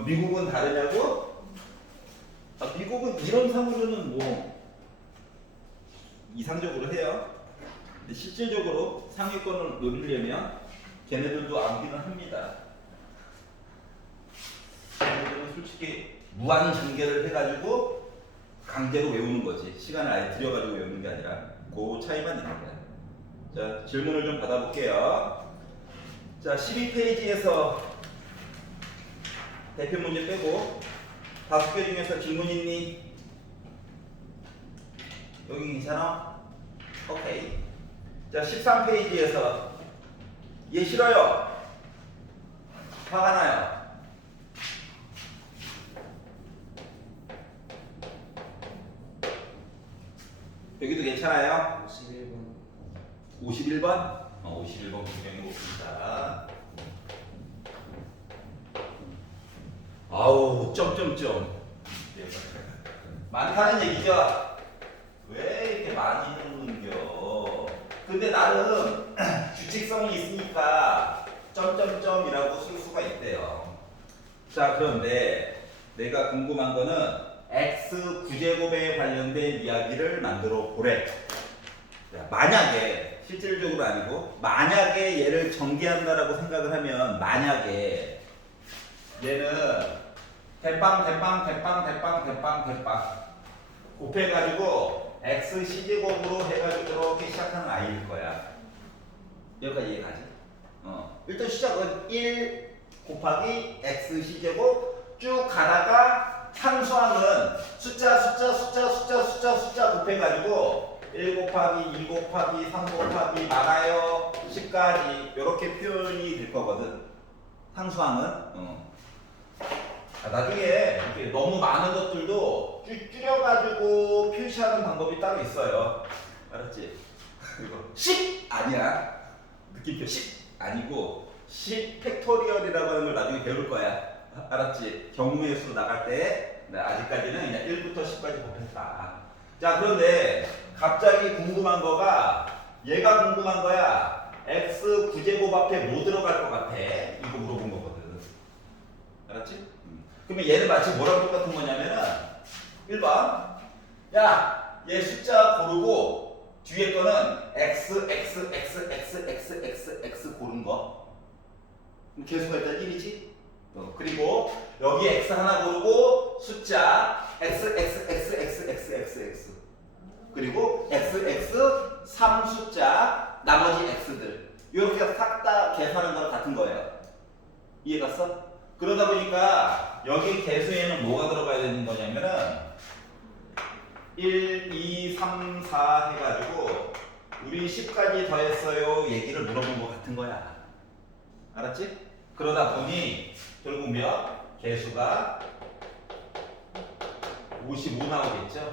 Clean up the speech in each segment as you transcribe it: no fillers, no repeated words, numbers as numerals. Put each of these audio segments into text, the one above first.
미국은 다르냐고? 미국은 이론상으로는 뭐 이상적으로 해요. 근데 실질적으로 상위권을 노리려면 걔네들도 암기는 합니다. 걔네들은 솔직히 무한 전개를 해가지고 강제로 외우는 거지. 시간을 아예 들여가지고 외우는 게 아니라 그 차이만 있는 거야. 자, 질문을 좀 받아볼게요. 자, 12페이지에서 대표 문제 빼고 5개 중에서 질문 있니? 여기 괜찮아? 오케이. 자, 13페이지에서 얘 싫어요. 화가 나요. 여기도 괜찮아요? 51번. 51번? 51번 분명히 봅시다. 아우, 점점점. 많다는 얘기죠? 왜 이렇게 많이 넣는겨? 근데 나름 규칙성이 있으니까 점점점이라고 쓸 수가 있대요. 자, 그런데 내가 궁금한 거는 x 구제곱에 관련된 이야기를 만들어 보래. 만약에 실질적으로 아니고 만약에 얘를 전개한다라고 생각을 하면 만약에 얘는 대빵 곱해가지고 x c제곱으로 해가지고 이렇게 시작하는 아이일 거야. 여기까지 이해가지? 일단 시작은 1 곱하기 x c제곱 쭉 가다가 상수항은 숫자 곱해가지고 1 곱하기 2 곱하기 3 곱하기 많아요 10까지 이렇게 표현이 될 거거든. 상수항은 나중에 이렇게 너무 많은 것들도 줄여가지고 표시하는 방법이 따로 있어요. 알았지? 이거 10 아니야. 느낌표 10 아니고 10 팩토리얼이라고 하는 걸 나중에 배울 거야. 알았지? 경우의 수로 나갈 때 아직까지는 그냥 1부터 10까지 곱했다. 자, 그런데 갑자기 궁금한 거가 얘가 궁금한 거야. x 구제곱 앞에 뭐 들어갈 것 같아? 이거 물어본 거거든. 알았지? 그러면 얘는 마치 뭐랑 똑같은 거냐면은 1번 야, 얘 숫자 고르고 뒤에 거는 x 고른 거. 개수가 일단 1이지? 그리고 여기 x 하나 고르고 숫자 x 그리고 x 3 숫자 나머지 x들 이렇게 싹 다 계산하는 거랑 같은 거예요. 이해 갔어? 그러다 보니까 여기 개수에는 뭐가 들어가야 되는 거냐면은 1, 2, 3, 4 해가지고 우리 10까지 더했어요 얘기를 물어본 것 같은 거야. 알았지? 그러다 보니 결국 몇? 개수가 55 나오겠죠?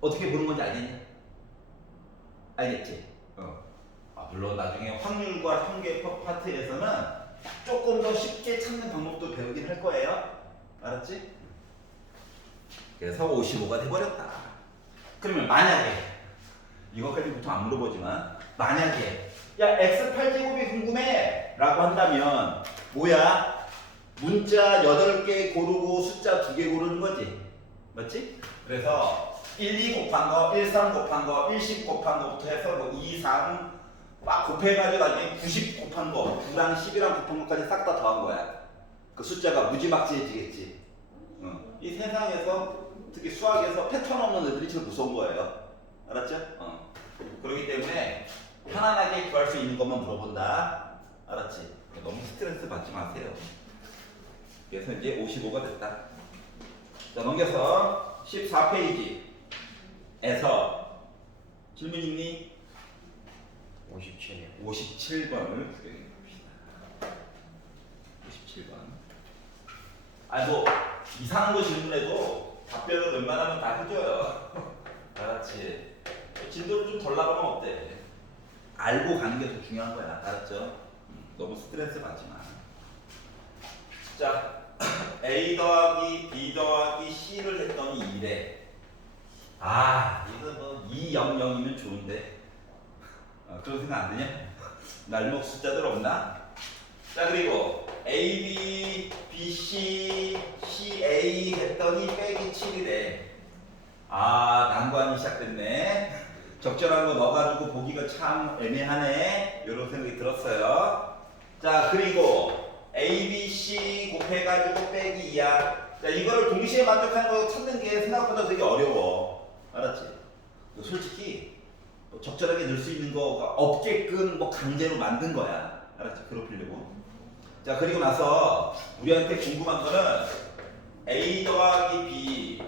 어떻게 보는 건지 알겠니? 알겠지? 물론 나중에 확률과 통계 파트에서는 조금 더 쉽게 찾는 방법도 배우긴 할 거예요. 알았지? 그래서 55가 돼버렸다. 그러면 만약에 이것까지 보통 안 물어보지만 만약에 야 x 8제곱이 궁금해 라고 한다면 뭐야? 문자 8개 고르고 숫자 2개 고르는 거지. 맞지? 그래서 1, 2 곱한 거, 1, 3 곱한 거, 1, 10 곱한 거부터 해서 뭐 2, 3 막 곱해가지고 나중에 90 곱한 거, 9랑 10이랑 곱한 것까지 싹 다 더한 거야. 그 숫자가 무지막지해지겠지. 이 세상에서 특히 수학에서 패턴 없는 애들이 제일 무서운 거예요. 알았죠? 그렇기 때문에 편안하게 구할 수 있는 것만 물어본다. 알았지? 너무 스트레스 받지 마세요. 그래서 이제 55가 됐다. 자, 넘겨서 14페이지에서 질문 있니? 57이요. 57번을 구경해 봅시다. 57번. 뭐 이상한 거 질문해도 답변을 웬만하면 다 해줘요. 알았지? 진도를 좀 덜 나가면 어때? 알고 가는 게 더 중요한 거야. 알았죠? 너무 스트레스 받지 마. 자, A 더하기 B 더하기 C를 했더니 2래. 이거 뭐 200이면 좋은데. 그런 생각 안 드냐? 날목 숫자들 없나? 자, 그리고 A, B CA 했더니 빼기 7이래. 아, 난관이 시작됐네. 적절한 거 넣어가지고 보기가 참 애매하네. 이런 생각이 들었어요. 자, 그리고 ABC 곱해가지고 빼기 2야. 자, 이거를 동시에 만족하는 거 찾는 게 생각보다 되게 어려워. 알았지? 솔직히 적절하게 넣을 수 있는 거가 없게끔 뭐 강제로 만든 거야. 알았지? 괴롭히려고. 자, 그리고 나서 우리한테 궁금한 거는 A 더하기 B,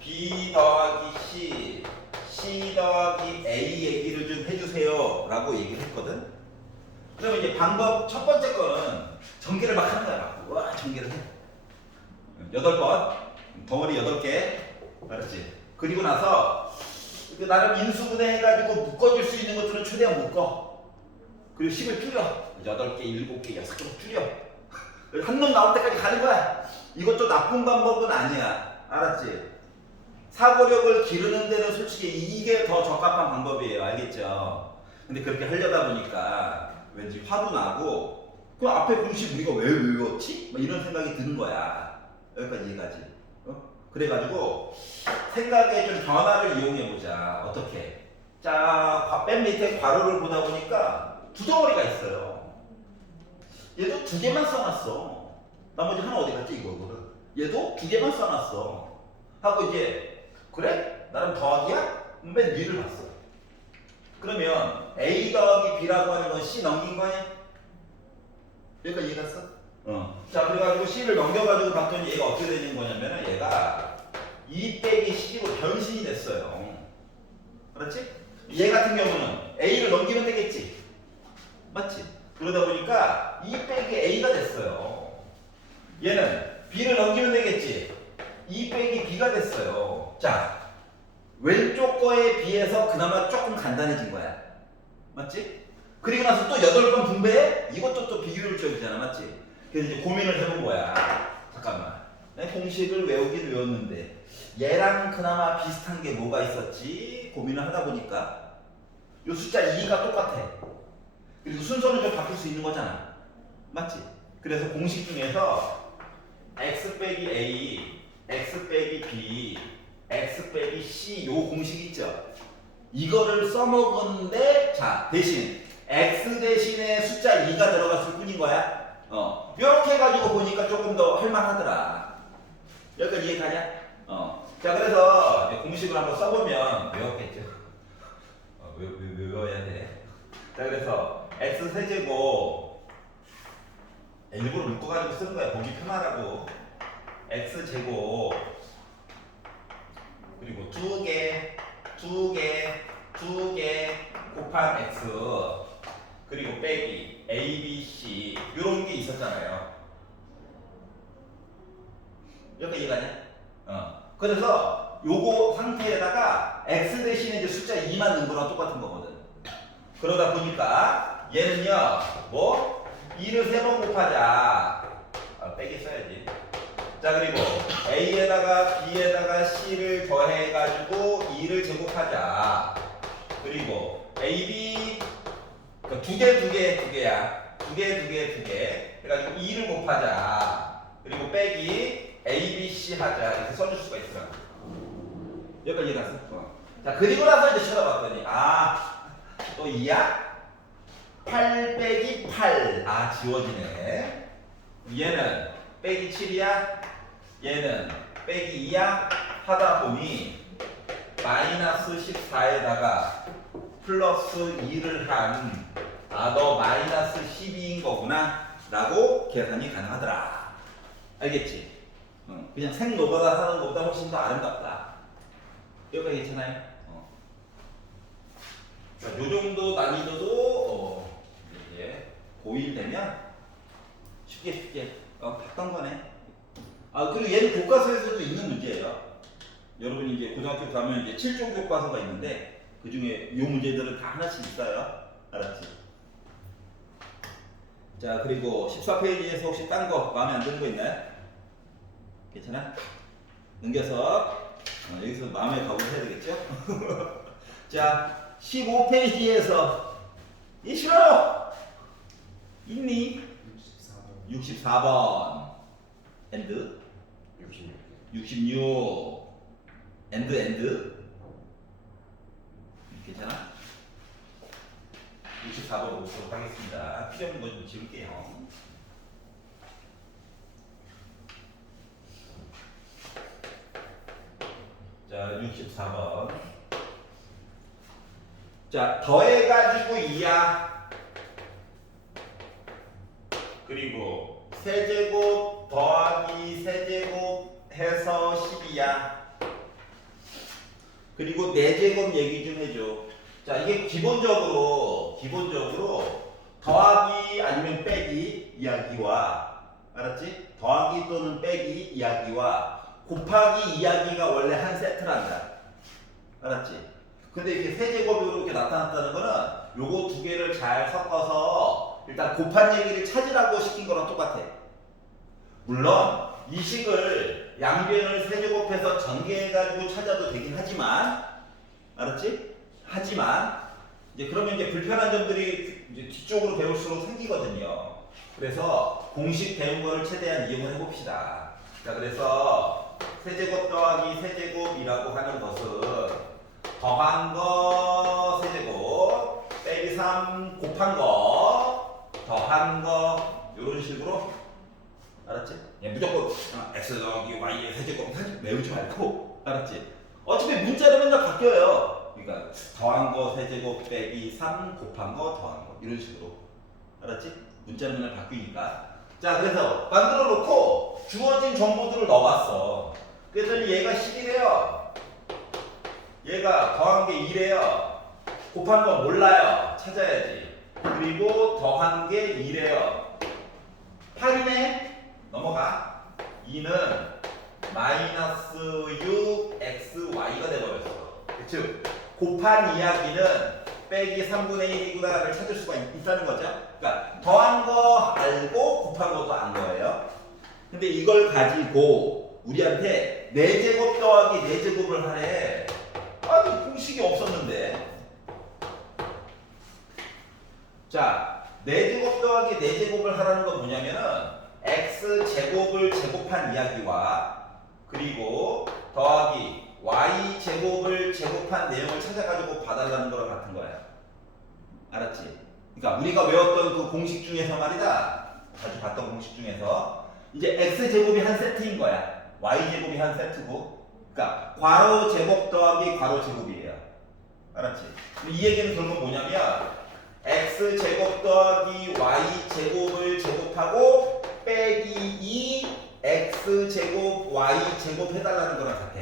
B 더하기 C, C 더하기 A 얘기를 좀 해주세요 라고 얘기를 했거든. 그러면 이제 방법 첫 번째 거는 전개를 막 하는 거야. 막. 와, 전개를 해. 8번 덩어리 8개. 알았지? 그리고 나서 나름 인수분해 해가지고 묶어줄 수 있는 것들은 최대한 묶어. 그리고 10을 줄여. 8개, 7개, 6개로 줄여. 한 놈 나올 때까지 가는 거야. 이것도 나쁜 방법은 아니야. 알았지? 사고력을 기르는 데는 솔직히 이게 더 적합한 방법이에요. 알겠죠? 근데 그렇게 하려다 보니까 왠지 화도 나고 그 앞에 공식 우리가 왜 외웠지? 막 이런 생각이 드는 거야. 여기까지 이해가지? 그래가지고 생각의 좀 변화를 이용해보자. 어떻게? 자, 맨 밑에 괄호를 보다 보니까 두 덩어리가 있어요. 얘도 2개만 써놨어. 나머지 하나 어디 갔지 이거거든. 얘도 2개만 써놨어. 하고 이제 그래? 나름 더하기야? 맨 위를 봤어. 그러면 A 더하기 B라고 하는 건 C 넘긴 거야? 여기까지 이해 갔어? 자, 그래가지고 C를 넘겨가지고 봤더니 얘가 어떻게 되는 거냐면은 얘가 2 빼기 C로 변신이 됐어요. 그렇지? 얘 같은 경우는 A를 넘기면 되겠지? 맞지? 그러다 보니까 2 빼기 A가 됐어요. 얘는 B를 넘기면 되겠지? 2 빼기 B가 됐어요. 자, 왼쪽 거에 비해서 그나마 조금 간단해진 거야. 맞지? 그리고 나서 또 8번 분배해? 이것도 또 비효율적이잖아. 맞지? 그래서 이제 고민을 해본 거야. 잠깐만. 내 공식을 외우긴 외웠는데 얘랑 그나마 비슷한 게 뭐가 있었지? 고민을 하다 보니까 이 숫자 2가 똑같아. 그리고 순서는 좀 바뀔 수 있는 거잖아. 맞지? 그래서 공식 중에서 x 빼기 a, x 빼기 b, x 빼기 c 요 공식 있죠? 이거를 써먹었는데 자 대신 x 대신에 숫자 2가 들어갔을 뿐인 거야. 이렇게 해가지고 보니까 조금 더 할만하더라. 여기까지 이해가냐? 자, 그래서 이제 공식을 한번 써보면 외웠겠죠? 외워야 돼. 자, 그래서 x 세제곱 일부러 묶어가지고 쓰는 거야. 보기 편하라고. x 제곱 그리고 2개 곱한 x 그리고 빼기 a, b, c 이런 게 있었잖아요. 여기까지 이해가냐? 그래서 요거 상태에다가 x 대신에 이제 숫자 2만 넣은 거랑 똑같은 거거든. 그러다 보니까 얘는요, 뭐 2를 3번 곱하자. 빼기 써야지. 자, 그리고 a에다가 b에다가 c를 더해가지고 2를 제곱하자. 그리고 a, b 그 두 개야. 두 개. 그래가지고 2를 곱하자. 그리고 빼기 a, b, c 하자. 이렇게 써줄 수가 있어. 여기까지 이해갔어? 자, 그리고 나서 이제 쳐다봤더니 또 2야? 8 빼기 8. 지워지네. 얘는 빼기 7이야? 얘는 빼기 2야? 하다 보니 마이너스 14에다가 플러스 2를 한 너 마이너스 12인 거구나 라고 계산이 가능하더라. 알겠지? 그냥 생노가다 하는 것보다 훨씬 더 아름답다. 여기까지 괜찮아요? 자, 요 정도 난이도도 이제 고1 되면 쉽게 봤던 거네. 그리고 얘는 교과서에서도 있는 문제예요. 여러분이 이제 고등학교 가면 이제 7종 교과서가 있는데 그 중에 이 문제들은 다 하나씩 있어요. 알았지? 자, 그리고 14페이지에서 혹시 딴 거 마음에 안 드는 거 있나요? 괜찮아? 넘겨서 여기서 마음의 각오를 해야 되겠죠? 자, 15페이지에서 이 싫어요! 있니? 64번 엔드 66. 66 엔드 괜찮아? 64번 보도록 하겠습니다. 필요 없는 거 좀 지울게요. 자, 64번. 자, 더해가지고 2야. 그리고 세제곱 더하기 세제곱 해서 12야. 그리고 4제곱 얘기 좀 해줘. 자, 이게 기본적으로 더하기 아니면 빼기 이야기와, 알았지? 더하기 또는 빼기 이야기와 곱하기 이야기가 원래 한 세트란다. 알았지? 근데 이렇게 세제곱이 이렇게 나타났다는 거는 요거 두 개를 잘 섞어서 일단 곱한 얘기를 찾으라고 시킨 거랑 똑같아. 물론 이 식을 양변을 세제곱해서 전개해가지고 찾아도 되긴 하지만, 알았지? 하지만 이제 그러면 이제 불편한 점들이 이제 뒤쪽으로 배울수록 생기거든요. 그래서 공식 배운 거를 최대한 이용을 해봅시다. 자, 그래서 세제곱 더하기 세제곱이라고 하는 것은 더한 거 세제곱 빼기 3 곱한 거 더한 거 이런 식으로, 알았지? 무조건 x 더하기 y의 세제곱 외우지 말고, 알았지? 어차피 문자로 맨날 바뀌어요. 그러니까 더한 거 세제곱 빼기 3 곱한 거 더한 거 이런 식으로, 알았지? 문자로 맨날 바뀌니까. 자, 그래서 만들어 놓고 주어진 정보들을 넣어봤어. 그랬더니 얘가 10이래요. 얘가 더한 게 2래요. 곱한 거 몰라요. 찾아야지. 그리고 더한 게 2래요. 8이네. 넘어가. 2는 마이너스 6xy가 돼버렸어. 즉 곱한 이야기는 빼기 3분의 1이구나를 찾을 수가 있다는 거죠. 그러니까 더한 거 알고 곱한 것도 안 거예요. 근데 이걸 가지고 우리한테 4제곱 더하기 4제곱을 하래. 아니 공식이 없었는데. 자, 4제곱 더하기 4제곱을 하라는 건 뭐냐면은 x제곱을 제곱한 이야기와 그리고 더하기 y제곱을 제곱한 내용을 찾아가지고 봐달라는 거랑 같은 거야. 알았지? 그러니까 우리가 외웠던 그 공식 중에서 말이다. 자주 봤던 공식 중에서 이제 x제곱이 한 세트인 거야. y제곱이 한 세트고. 그러니까 괄호 제곱 더하기 괄호 제곱이에요. 알았지? 이 얘기는 결국 뭐냐면 x제곱 더하기 y제곱을 제곱하고 빼기 2 x제곱 y제곱 해달라는 거랑 같아.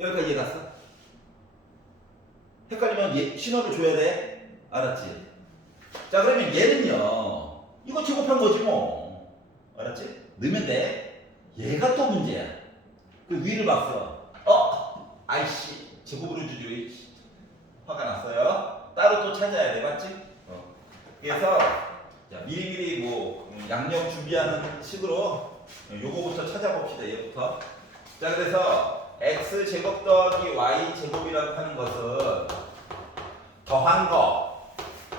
여기까지 이해 갔어? 헷갈리면 신호를 줘야 돼. 알았지? 자, 그러면 얘는요, 이거 제곱한 거지 뭐. 알았지? 넣으면 돼. 얘가 또 문제야. 그 위를 봤어. 아이씨, 제곱으로 주지. 화가 났어요. 따로 또 찾아야 돼. 맞지? 그래서 자, 미리미리 뭐 양념 준비하는 식으로 요거부터 찾아봅시다. 얘부터. 자, 그래서 x제곱 더하기 y제곱이라고 하는 것은 더한 거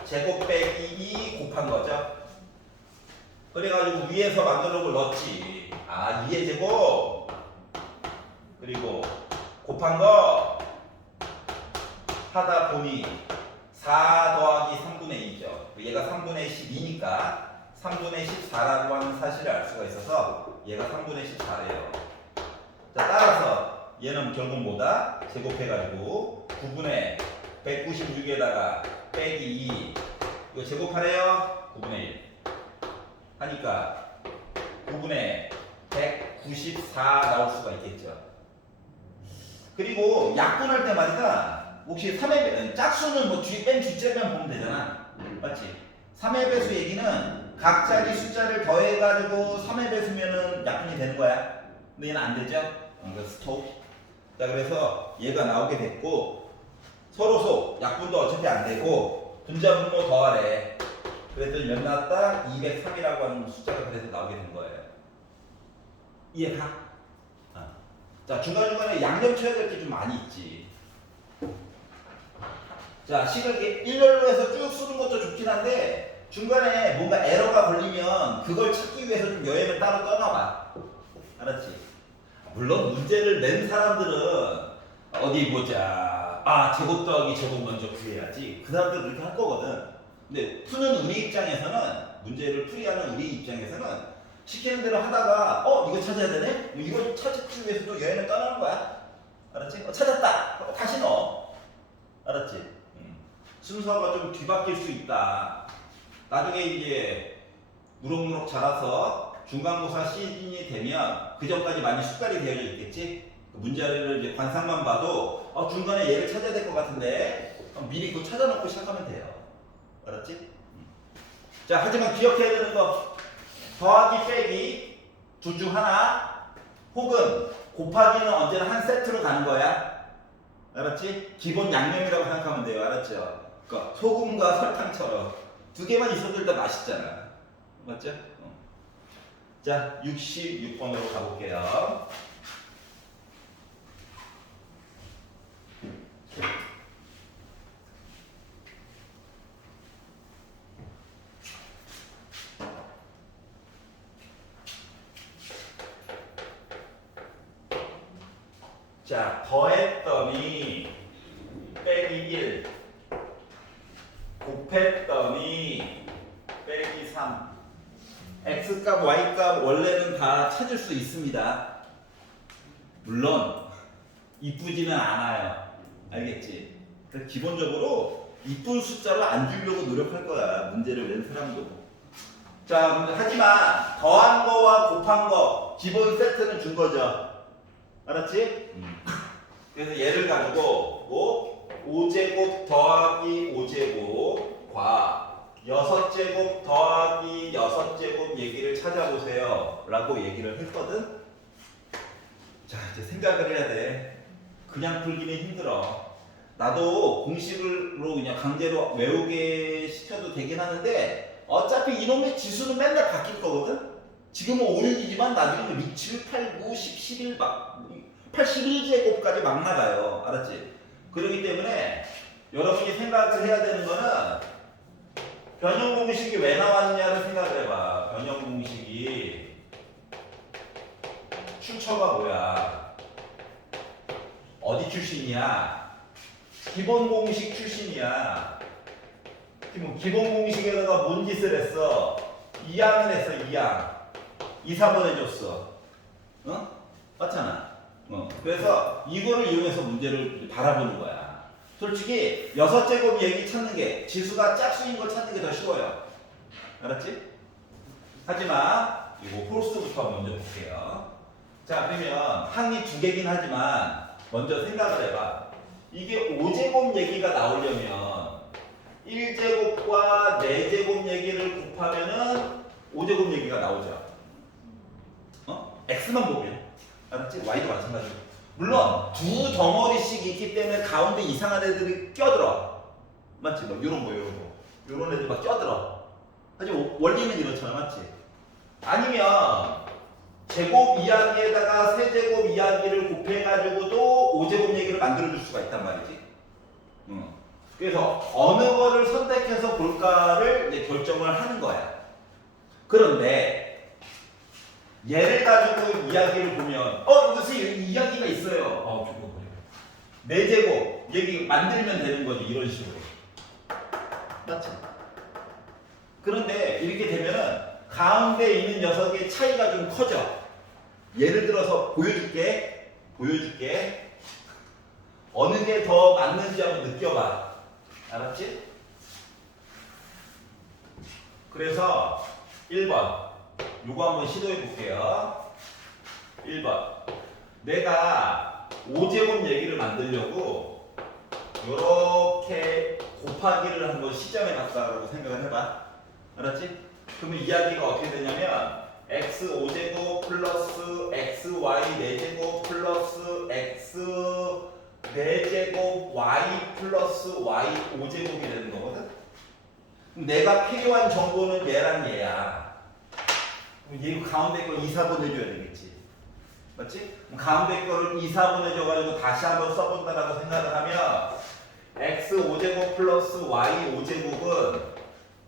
제곱 빼기 2 곱한 거죠. 그래가지고 위에서 만들어 놓은 걸 넣었지. 2의 제곱 그리고 곱한 거 하다 보니 4 더하기 3분의 2죠. 얘가 3분의 12니까 3분의 14라고 하는 사실을 알 수가 있어서 얘가 3분의 14래요. 자, 따라서 얘는 결국 뭐다? 제곱해가지고 9분의 196에다가 빼기 2 이거 제곱하래요? 9분의 1 하니까 9분의 194 나올 수가 있겠죠. 그리고 약분할 때 말이다. 혹시 3의 짝수는 뭐 맨 뒷줄만 보면 되잖아. 맞지? 3의 배수 얘기는 각자리 숫자를 더해가지고 3의 배수면은 약분이 되는 거야. 근데 얘는 안 되죠? 그래서 스톱. 자, 그래서 얘가 나오게 됐고 서로소 약분도 어차피 안 되고 분자분모 더하래. 그랬더니 몇 나왔다? 203이라고 하는 숫자가 그래서 나오게 된 거예요. 이해가? 자, 중간중간에 양념 쳐야 될 게 좀 많이 있지. 자, 식을 이렇게 일렬로 해서 쭉 쓰는 것도 좋긴 한데 중간에 뭔가 에러가 걸리면 그걸 찾기 위해서 좀 여행을 따로 떠나봐. 알았지? 물론 문제를 낸 사람들은 어디 보자. 제곱 더하기 제곱 먼저 구해야지. 그 사람들은 그렇게 할 거거든. 근데 푸는 우리 입장에서는, 문제를 풀이하는 우리 입장에서는 시키는 대로 하다가 이거 찾아야 되네? 이걸 찾기 위해서 또 여행을 떠나는 거야. 알았지? 찾았다. 다시 넣어. 알았지? 순서가 좀 뒤바뀔 수 있다. 나중에 이제 무럭무럭 자라서 중간고사 시즌이 되면 그 전까지 많이 숙달이 되어져 있겠지? 문제를 이제 관상만 봐도 중간에 얘를 찾아야 될 것 같은데 미리 그거 찾아놓고 시작하면 돼요. 알았지? 자, 하지만 기억해야 되는 거, 더하기 빼기 둘 중 하나, 혹은 곱하기는 언제나 한 세트로 가는 거야. 알았지? 기본 양념이라고 생각하면 돼요. 알았죠? 그러니까 소금과 설탕처럼 두 개만 있어도 일단 맛있잖아. 맞죠? 자, 66번으로 가볼게요. 자, 더했더니 빼기 1, 곱했더니 빼기 3. x값, y값 원래는 다 찾을 수 있습니다. 물론 이쁘지는 않아요. 알겠지? 그래서 기본적으로 이쁜 숫자로 안 주려고 노력할 거야. 문제를 낸 사람도. 자, 하지만 더한 거와 곱한 거 기본 세트는 준 거죠. 알았지? 그래서 얘를 가지고 뭐 5제곱 더하기 5제곱과 6제곱 더하기 6제곱 얘기를 찾아보세요 라고 얘기를 했거든. 자, 이제 생각을 해야 돼. 그냥 풀기는 힘들어. 나도 공식으로 그냥 강제로 외우게 시켜도 되긴 하는데 어차피 이놈의 지수는 맨날 바뀔 거거든. 지금은 5, 6이지만 나중에 6, 7, 8, 9, 10, 11 막 81제곱까지 막 나가요. 알았지? 그렇기 때문에 여러분이 생각을 해야 되는 거는 변형 공식이 왜 나왔냐를 생각을 해봐. 변형 공식이 출처가 뭐야? 어디 출신이야? 기본 공식 출신이야. 기본 공식에다가 뭔 짓을 했어? 2항을 했어. 2항. 2, 4번 해줬어. 맞잖아. 그래서 이거를 이용해서 문제를 바라보는 거야. 솔직히 6제곱 얘기 찾는 게, 지수가 짝수인 걸 찾는 게 더 쉬워요. 알았지? 하지만 이거 홀수부터 먼저 볼게요. 자, 그러면 항이 2개긴 하지만 먼저 생각을 해봐. 이게 5제곱 얘기가 나오려면 1제곱과 4제곱 얘기를 곱하면은 5제곱 얘기가 나오죠. x만 보면. 알았지? y도 마찬가지고. 물론 두 덩어리씩 있기 때문에 가운데 이상한 애들이 껴들어. 맞지? 뭐 요런 거 요런 애들 막 껴들어. 하지만 원리는 이렇잖아. 맞지? 아니면 제곱 이야기에다가 세제곱 이야기를 곱해가지고도 5제곱 얘기를 만들어줄 수가 있단 말이지. 그래서 어느 거를 선택해서 볼까를 이제 결정을 하는 거야. 그런데 얘를 가지고 이야기를 보면 선생님 이야기가 있어요. 네 제곱 얘기 만들면 되는 거지. 이런 식으로. 맞지? 그런데 이렇게 되면은 가운데 있는 녀석의 차이가 좀 커져. 예를 들어서 보여줄게. 어느 게 더 맞는지 한번 느껴봐. 알았지? 그래서 1번 요거 한번 시도해 볼게요. 1번 내가 5제곱 얘기를 만들려고 요렇게 곱하기를 한번 시점해 놨다라고 생각을 해봐. 알았지? 그러면 이야기가 어떻게 되냐면 x 5제곱 플러스 xy 4제곱 플러스 x 4제곱 y 플러스 y 5제곱이 되는 거거든? 그럼 내가 필요한 정보는 얘랑 얘야. 얘 가운데 걸 2, 4번 해줘야 되겠지. 맞지? 그럼 가운데 거를 2, 4번 해줘가지고 다시 한번 써본다라고 생각을 하면 x 5제곱 플러스 y 5제곱은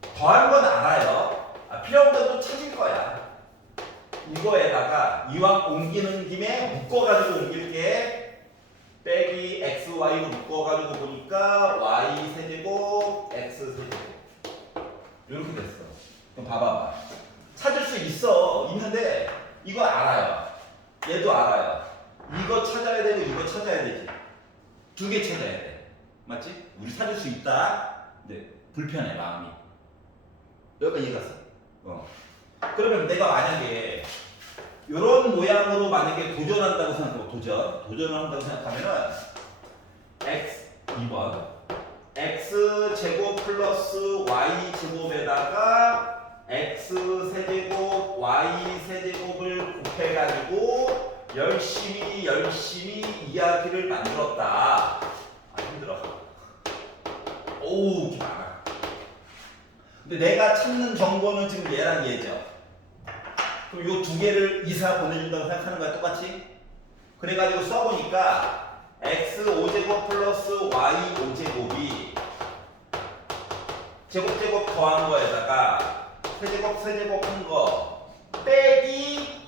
더한 건 알아요. 필요 없는 것도 찾을 거야. 이거에다가 이왕 옮기는 김에 묶어가지고 옮길게. 빼기 x, y로 묶어가지고 보니까 y 세제곱, x 세제곱. 이렇게 됐어. 그럼 봐봐봐. 찾을 수 있는데 이거 알아요. 얘도 알아요. 이거 찾아야 되고 이거 찾아야 되지. 두 개 찾아야 돼. 맞지? 우리 찾을 수 있다. 근데 불편해 마음이. 여기까지 이해갔어. 그러면 내가 만약에 이런 모양으로 만약에 도전한다고 생각하고 도전을 한다고 생각하면은 x 2번 x 제곱 플러스 y 제곱에다가 x 세제곱 y 세제곱을 곱해가지고 열심히 이야기를 만들었다. 힘들어. 오우 많아. 근데 내가 찾는 정보는 지금 얘랑 얘죠. 그럼 요 두 개를 이사 보내준다고 생각하는 거야 똑같이? 그래가지고 써보니까 x 5제곱 플러스 y 5제곱이 제곱 더한 거에다가 세제곱 한 거 빼기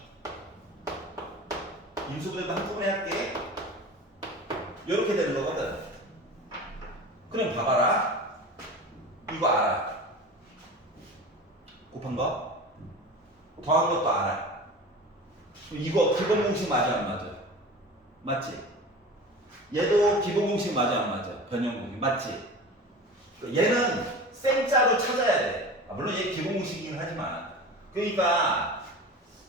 인수분해도 한꺼번에 할게. 이렇게 되는 거거든. 그럼 봐봐라. 이거 알아. 곱한 거 더한 것도 알아. 이거 기본 공식 맞아 안 맞아? 맞지? 얘도 기본 공식 맞아 안 맞아? 변형 공식 맞지? 얘는 생짜로 찾아야 돼. 물론 얘 기본 공식이긴 하지만. 그러니까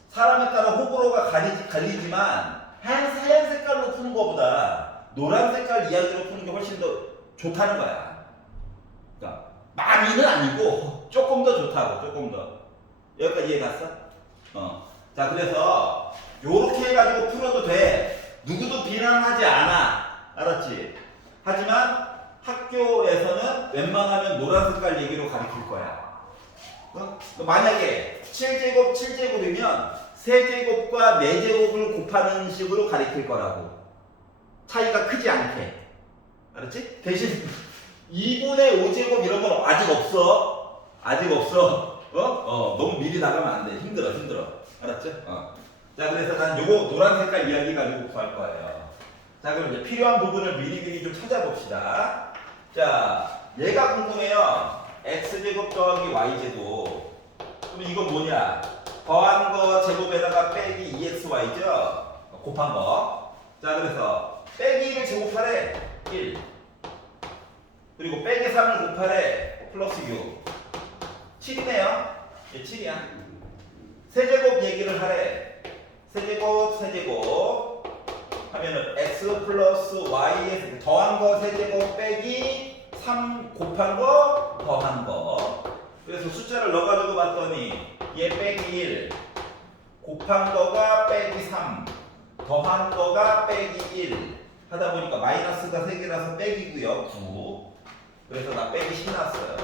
사람에 따라 호불호가 갈리지만 하얀 색깔로 푸는 것보다 노란 색깔 이야기로 푸는 게 훨씬 더 좋다는 거야. 그러니까 많이는 아니고 조금 더 좋다고. 조금 더. 여기까지 이해 갔어? 자, 그래서 요렇게 해가지고 풀어도 돼. 누구도 비난하지 않아. 알았지? 하지만 학교에서는 웬만하면 노란 색깔 얘기로 가르칠 거야. 만약에 7제곱이면 세제곱과 4제곱을 곱하는 식으로 가르칠 거라고. 차이가 크지 않게. 알았지? 대신 2분의 5제곱 이런 건 아직 없어. 너무 미리 나가면 안 돼. 힘들어. 알았죠? 자, 그래서 난 요거 노란 색깔 이야기 가지고 구할 거예요. 자, 그럼 이제 필요한 부분을 미리 좀 찾아봅시다. 자, 얘가 궁금해요. x제곱 더하기 y제곱. 그럼 이건 뭐냐? 더한 거 제곱에다가 빼기 2xy죠? 곱한 거. 자, 그래서 빼기 1을 제곱하래. 1. 그리고 빼기 3을 곱하래. 플러스 6. 7이네요. 얘 7이야. 세제곱 얘기를 하래. 세제곱 하면은 x 플러스 y에 더한 거 세제곱 빼기 3 곱한 거 더한 거. 그래서 숫자를 넣어가지고 봤더니 얘 빼기 1 곱한 거가 빼기 3 더한 거가 빼기 1 하다 보니까 마이너스가 3개라서 빼기고요. 9. 그래서 나 빼기 10 났어요.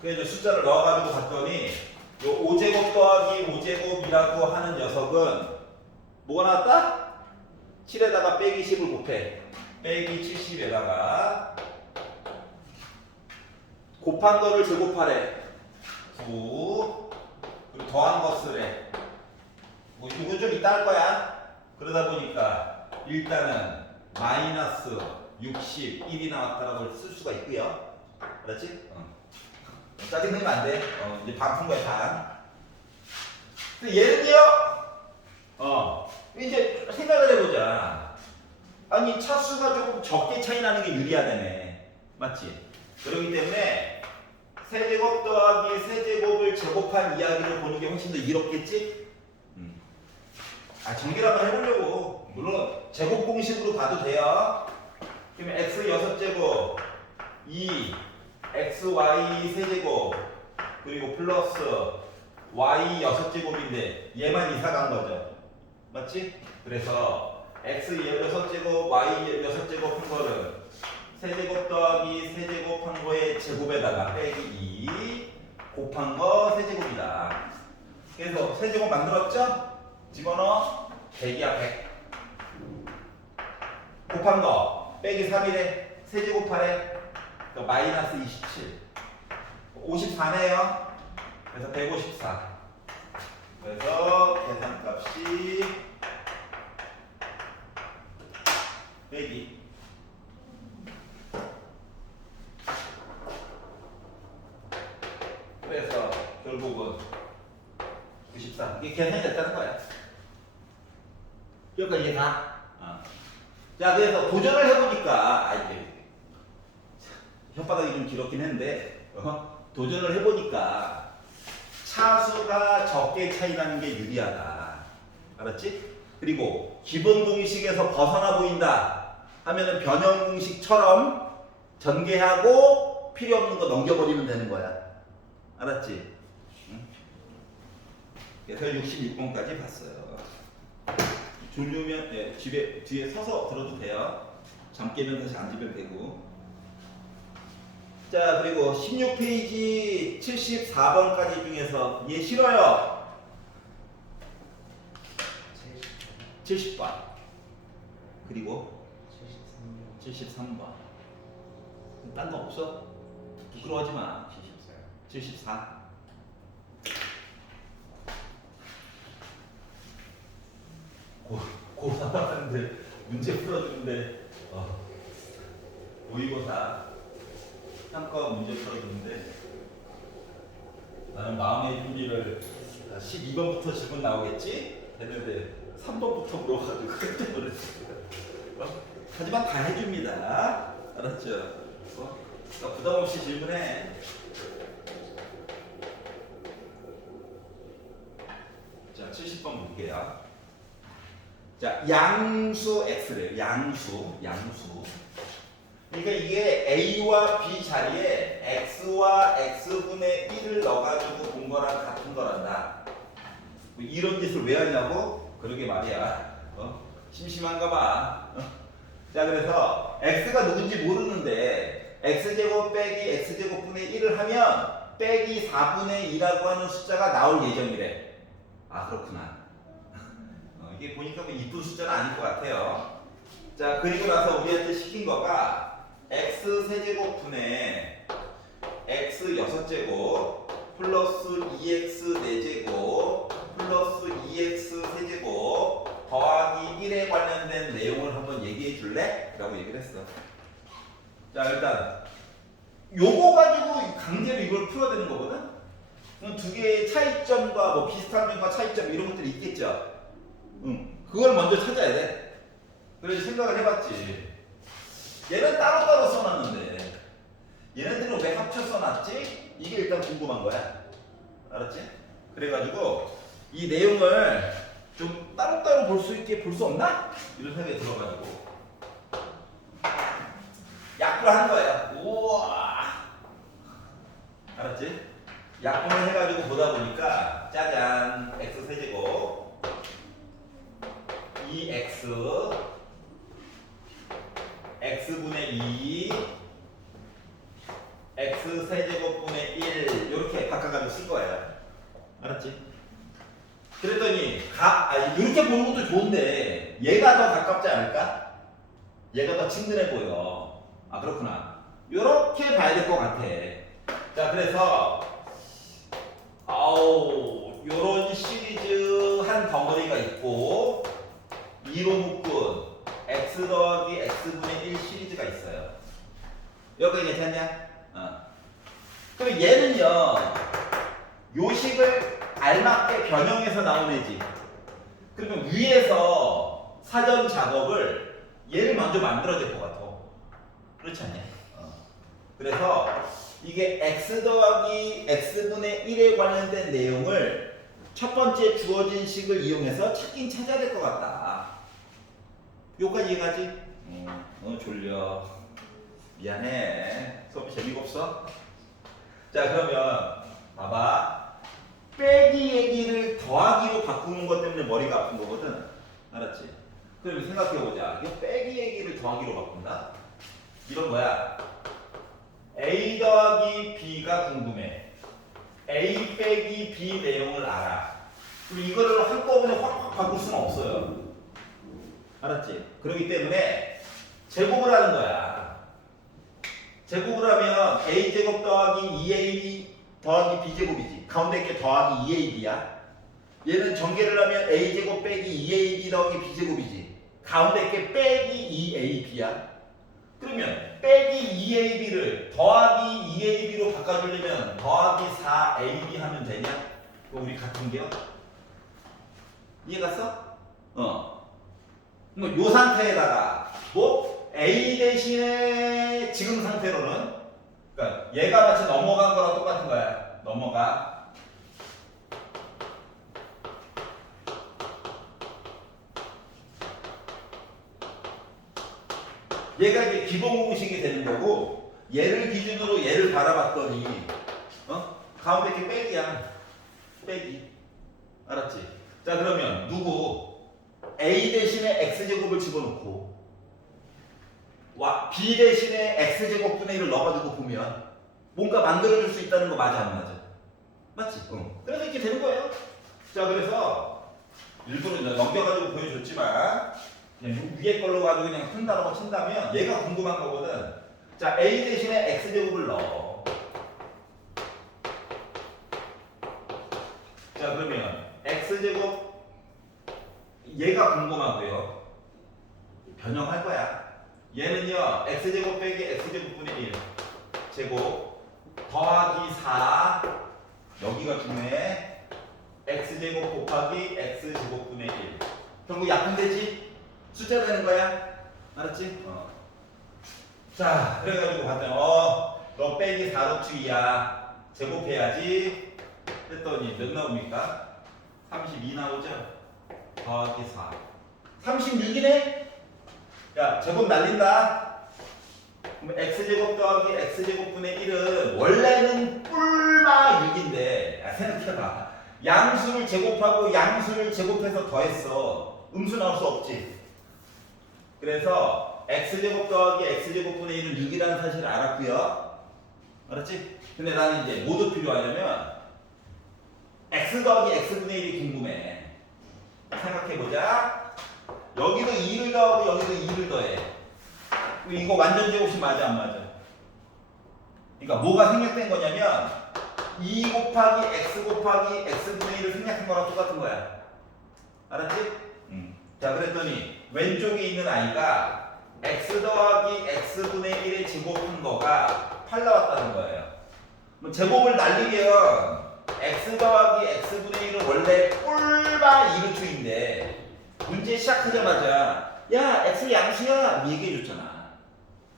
그래서 숫자를 넣어가지고 봤더니 요 5제곱 더하기 5제곱이라고 하는 녀석은 뭐가 나왔다? 7에다가 빼기 10을 곱해. 빼기 70에다가 곱한 거를 제곱하래. 9. 그리고 더한 거 쓰래. 뭐 이거 좀 이따 할 거야. 그러다 보니까 일단은 마이너스 61이 나왔다라고 쓸 수가 있고요. 알았지? 짜증내면 안 돼. 이제 반 푼 거야, 반. 근데 얘는요, 이제 생각을 해보자. 아니, 차수가 조금 적게 차이 나는 게 유리하다네. 맞지? 그렇기 때문에 세제곱 더하기 세제곱을 제곱한 이야기를 보는 게 훨씬 더 이롭겠지? 정리를 한번 해보려고. 물론, 제곱 공식으로 봐도 돼요. 그러면 x 6제곱, 2, xy 세제곱, 그리고 플러스 y 6제곱인데 얘만 이사 간 거죠. 맞지? 그래서 x 6제곱, y 6제곱 한 거를 세제곱 더하기 세제곱 한 거의 제곱에다가 빼기 2 곱한 거 세제곱이다. 그래서 세제곱 만들었죠? 집어넣어. 100이야 100. 곱한 거 빼기 3이래. 세제곱하래. 마이너스 27. 54네요. 그래서 154. 그래서 계산값이 빼기 그래서 결국은 94. 이게 계산이 됐다는 거야. 여기까지 이해가? 자, 그래서 도전을 해보니까, 이게 혓바닥이 좀 길었긴 했는데, 도전을 해보니까 차수가 적게 차이 나는 게 유리하다. 알았지? 그리고 기본 공식에서 벗어나 보인다 하면은 변형 공식처럼 전개하고 필요 없는 거 넘겨버리면 되는 거야. 알았지? 응? 그래서 66번까지 봤어요. 졸리면 집에 뒤에 서서 들어도 돼요. 잠 깨면 다시 앉으면 되고. 자, 그리고 16페이지 74번까지 중에서 얘 싫어요. 70번. 그리고 73번. 딴 거 없어? 부끄러워하지 마. 74. 고3 하는데 문제 풀어주는데 모의고사 한과 문제 풀어주는데 나는 마음의 준비를 12번부터 질문 나오겠지? 했는데 3번부터 물어가지고 깜짝 놀랐어요. 하지만 다 해줍니다. 알았죠? 그러니까 부담 없이 질문해. 자, 70번 볼게요. 자, 양수 x래요. 양수. 그러니까 이게 a와 b 자리에 x와 x분의 1을 넣어가지고 본 거랑 같은 거란다. 뭐 이런 짓을 왜 하냐고? 그러게 말이야. 심심한가 봐. 자, 그래서 x가 누군지 모르는데 x제곱 빼기 x제곱분의 1을 하면 빼기 4분의 2라고 하는 숫자가 나올 예정이래. 아, 그렇구나. 이게 보니까 뭐 이쁜 숫자는 아닐 것 같아요. 자, 그리고 나서 우리한테 시킨 거가 x 세제곱분의 x 6제곱 플러스 2x 4제곱 플러스 2x 세제곱 더하기 1에 관련된 내용을 한번 얘기해 줄래? 라고 얘기를 했어. 자, 일단 요거 가지고 강제로 이걸 풀어야 되는 거거든? 그럼 두 개의 차이점과 뭐 비슷한 점과 차이점 이런 것들이 있겠죠? 그걸 먼저 찾아야 돼. 그래서 생각을 해봤지. 얘는 따로따로 써놨는데 얘네들은 왜 합쳐 써놨지? 이게 일단 궁금한 거야. 알았지? 그래가지고 이 내용을 좀 따로따로 볼 수 있게 볼 수 없나? 이런 생각이 들어가지고 약분을 한 거예요. 우와. 알았지? 약분을 해가지고 보다 보니까 짜잔 x 세제곱 2x x분의 2 x 세제곱분의 1 이렇게 바꿔가지고 쓸 거예요. 알았지? 그랬더니 이렇게 보는 것도 좋은데 얘가 더 가깝지 않을까? 얘가 더 친근해 보여. 아, 그렇구나. 이렇게 봐야 될 것 같아. 자, 그래서 요런 시리즈 한 덩어리가 있고 2로 묶은 x 더하기 x분의 1 시리즈가 있어요. 여기까지 괜찮냐? 그럼 얘는요 요 식을 알맞게 변형해서 나온 애지. 그러면 위에서 사전 작업을 얘를 먼저 만들어야 될 것 같아. 그렇지 않냐? 그래서 이게 x 더하기 x분의 1에 관련된 내용을 첫 번째 주어진 식을 이용해서 찾긴 찾아야 될 것 같다. 요까지 이해가지? 졸려. 미안해. 수업이 재미가 없어? 자, 그러면 봐봐. 빼기 얘기를 더하기로 바꾸는 것 때문에 머리가 아픈 거거든. 알았지? 그럼 생각해보자. 이거 빼기 얘기를 더하기로 바꾼다? 이건 뭐야? A 더하기 B가 궁금해. A 빼기 B 내용을 알아. 그리고 이거를 한꺼번에 확 바꿀 수는 없어요. 알았지? 그렇기 때문에 제곱을 하는 거야. 제곱을 하면 A제곱 더하기 더하기 b제곱이지. 가운데 게 더하기 2ab야. 얘는 전개를 하면 a제곱 빼기 2ab 더하기 b제곱이지. 가운데 게 빼기 2ab야. 그러면 빼기 2ab를 더하기 2ab로 바꿔주려면 더하기 4ab 하면 되냐? 그거 우리 같은 게요? 이해 갔어? 뭐 요 상태에다가 뭐 a 대신에 지금 상태로는 그러니까 얘가 마치 넘어간 거랑 똑같은 거야. 넘어가. 얘가 이제 기본 공식이 되는 거고 얘를 기준으로 얘를 바라봤더니 가운데 게 빼기야. 빼기. 알았지? 자 그러면 누구? a 대신에 x제곱을 집어넣고 b 대신에 x제곱분의 1을 넣어가지고 보면 뭔가 만들어줄 수 있다는 거 맞아 안 맞아? 맞지? 그래서 이렇게 되는 거예요. 자 그래서 일부러 이제 넘겨가지고 보여줬지만 그냥 위에 걸로 가지고 그냥 푼다라고 친다면 얘가 궁금한 거거든. 자 a 대신에 x제곱을 넣어. 자 그러면 x제곱 얘가 궁금하고요. 변형할 거야. 얘는요 x제곱 빼기 x제곱분의 1 제곱 더하기 4 여기가 중요해. x제곱 곱하기 x제곱분의 1 결국 약분되지? 숫자 되는 거야. 알았지? 자 그래가지고 봤더니 너 빼기 4루트 2야. 제곱해야지. 했더니 몇 나옵니까? 32 나오죠? 더하기 4 36이네? 야 제곱 날린다. 그럼 x제곱 더하기 x제곱분의 1은 원래는 뿔마 6인데 생각해봐. 양수를 제곱하고 양수를 제곱해서 더했어. 음수 나올 수 없지. 그래서 x제곱 더하기 x제곱분의 1은 6이라는 사실을 알았고요. 알았지? 근데 나는 이제 뭐도 필요하냐면 x 더하기 x분의 1이 궁금해. 생각해보자. 여기도 2를 더하고 여기도 2를 더해. 이거 완전 제곱식 맞아 안 맞아? 그러니까 뭐가 생략된 거냐면 2 곱하기 x 곱하기 x분의 1을 생략한 거랑 똑같은 거야. 알았지? 자 그랬더니 왼쪽에 있는 아이가 x 더하기 x분의 1의 제곱한 거가 8 나왔다는 거예요. 뭐 제곱을 날리면 x 더하기 x분의 1은 원래 뿔바 2루트인데 문제 시작하자마자 야 x 양수야 얘기해 줬잖아.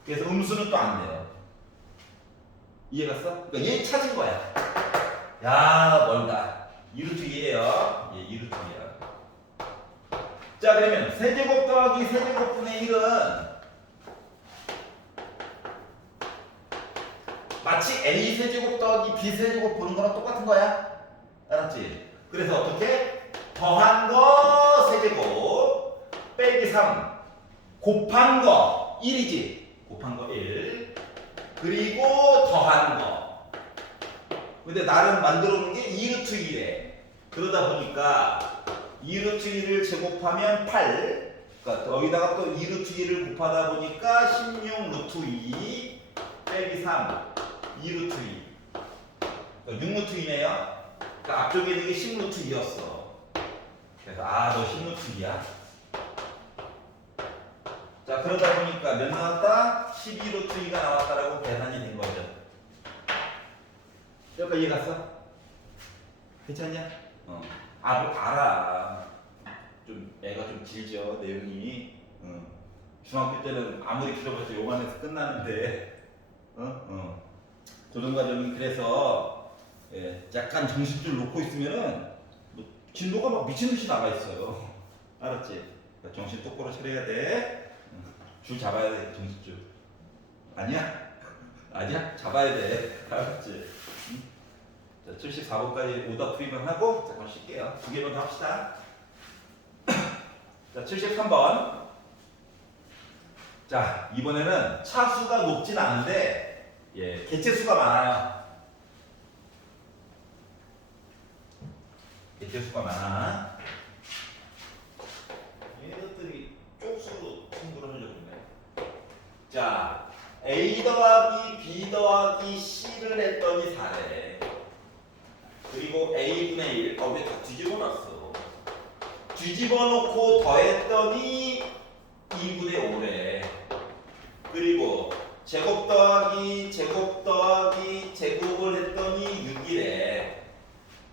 그래서 음수는 또 안 돼요. 이해 갔어? 그러니까 얘 찾은 거야. 야 멀다. 2루트 2예요. 예, 2루트이야. 자 그러면 세제곱 더하기 세제곱분의 1은 마치 a 세제곱 더하기 b 세제곱 보는 거랑 똑같은 거야. 알았지? 그래서 어떻게? 더한 거 세제곱 빼기 3 곱한 거 1이지. 곱한 거 1 그리고 더한 거. 근데 나름 만들어 놓은 게 2루트 2래. 그러다 보니까 2루트 2를 제곱하면 8. 그러니까 여기다가 또 2루트 2를 곱하다 보니까 16루트 2 빼기 3 2루트 2. 그러니까 6루트 2네요. 그러니까 앞쪽에 있는 게 10루트 2였어. 그래서 너 10루트 2야. 자 그러다 보니까 몇 나왔다? 12루트 2가 나왔다라고 계산이 된 거죠. 여기까지 이해 갔어? 괜찮냐? 뭐 알아. 좀 애가 좀 길죠 내용이. 중학교 때는 아무리 길어봤자 요만해서 끝나는데 고등과정이 그래서 약간 정신줄 놓고 있으면은 뭐 진도가 막 미친듯이 나가 있어요. 알았지? 그러니까 정신 똑바로 차려야 돼. 줄 잡아야 돼. 정신줄. 아니야? 아니야? 잡아야 돼. 알았지? 자, 74번까지 오답 풀이만 하고 잠깐 쉴게요. 두 개만 더 합시다. 자, 73번. 자, 이번에는 차수가 높진 않은데 개체수가 많아요. 개체수가 많아. 얘들이 쪽수로 승부를 하려고 그러네. 자, A 더하기 B 더하기 C를 했더니 4래. 그리고 a분의 1. 왜 다 뒤집어 놨어? 뒤집어 놓고 더했더니 2분의 5래. 그리고 제곱 더하기 제곱 더하기 제곱을 했더니 6이래.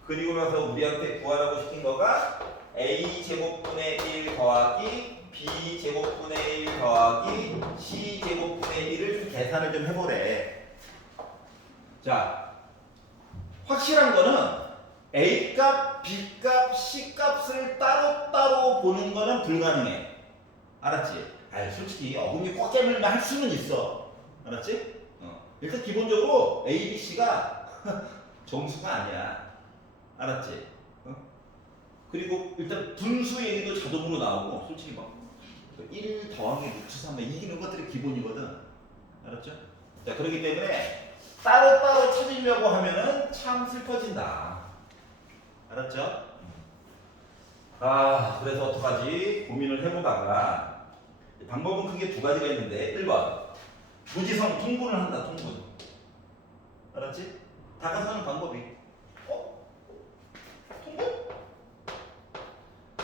그리고 나서 우리한테 구하라고 시킨 거가 a 제곱분의 1 더하기 b 제곱분의 1 더하기 c 제곱분의 1을 좀 계산을 좀 해보래. 자, 확실한 거는 a 값, b 값, c 값을 따로따로 보는 거는 불가능해. 알았지? 아니 솔직히 어금니 꽉 깨물면 할 수는 있어. 알았지? 일단 기본적으로 a, b, c가 정수가 아니야. 알았지? 그리고 일단 분수 얘기도 자동으로 나오고 솔직히 막 1 더하기 루트 3 이기는 것들이 기본이거든. 알았죠? 자, 그렇기 때문에 따로따로 찾으려고 하면은 참 슬퍼진다. 알았죠? 그래서 어떡하지? 고민을 해보다가 방법은 크게 두 가지가 있는데 1번 무지성 통분을 한다. 통분. 알았지? 다가서는 방법이 통분?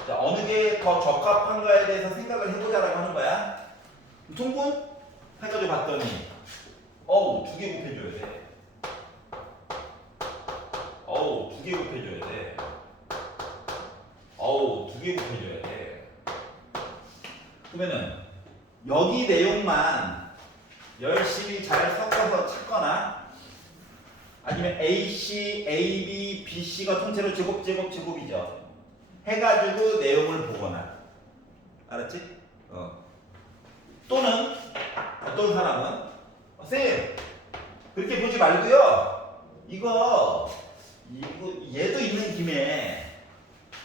자, 어느 게 더 적합한가에 대해서 생각을 해보자라고 하는 거야. 통분? 해가지고 봤더니 두 개 곱해줘야 돼. 두 개 곱해줘야 돼. 두 개 곱해줘야 돼. 그러면은 여기 내용만 열심히 잘 섞어서 찾거나 아니면 AC, AB, BC가 통째로 제곱이죠. 해가지고 내용을 보거나. 알았지? 또는 어떤 사람은 쌤 그렇게 보지 말고요. 이거 얘도 있는 김에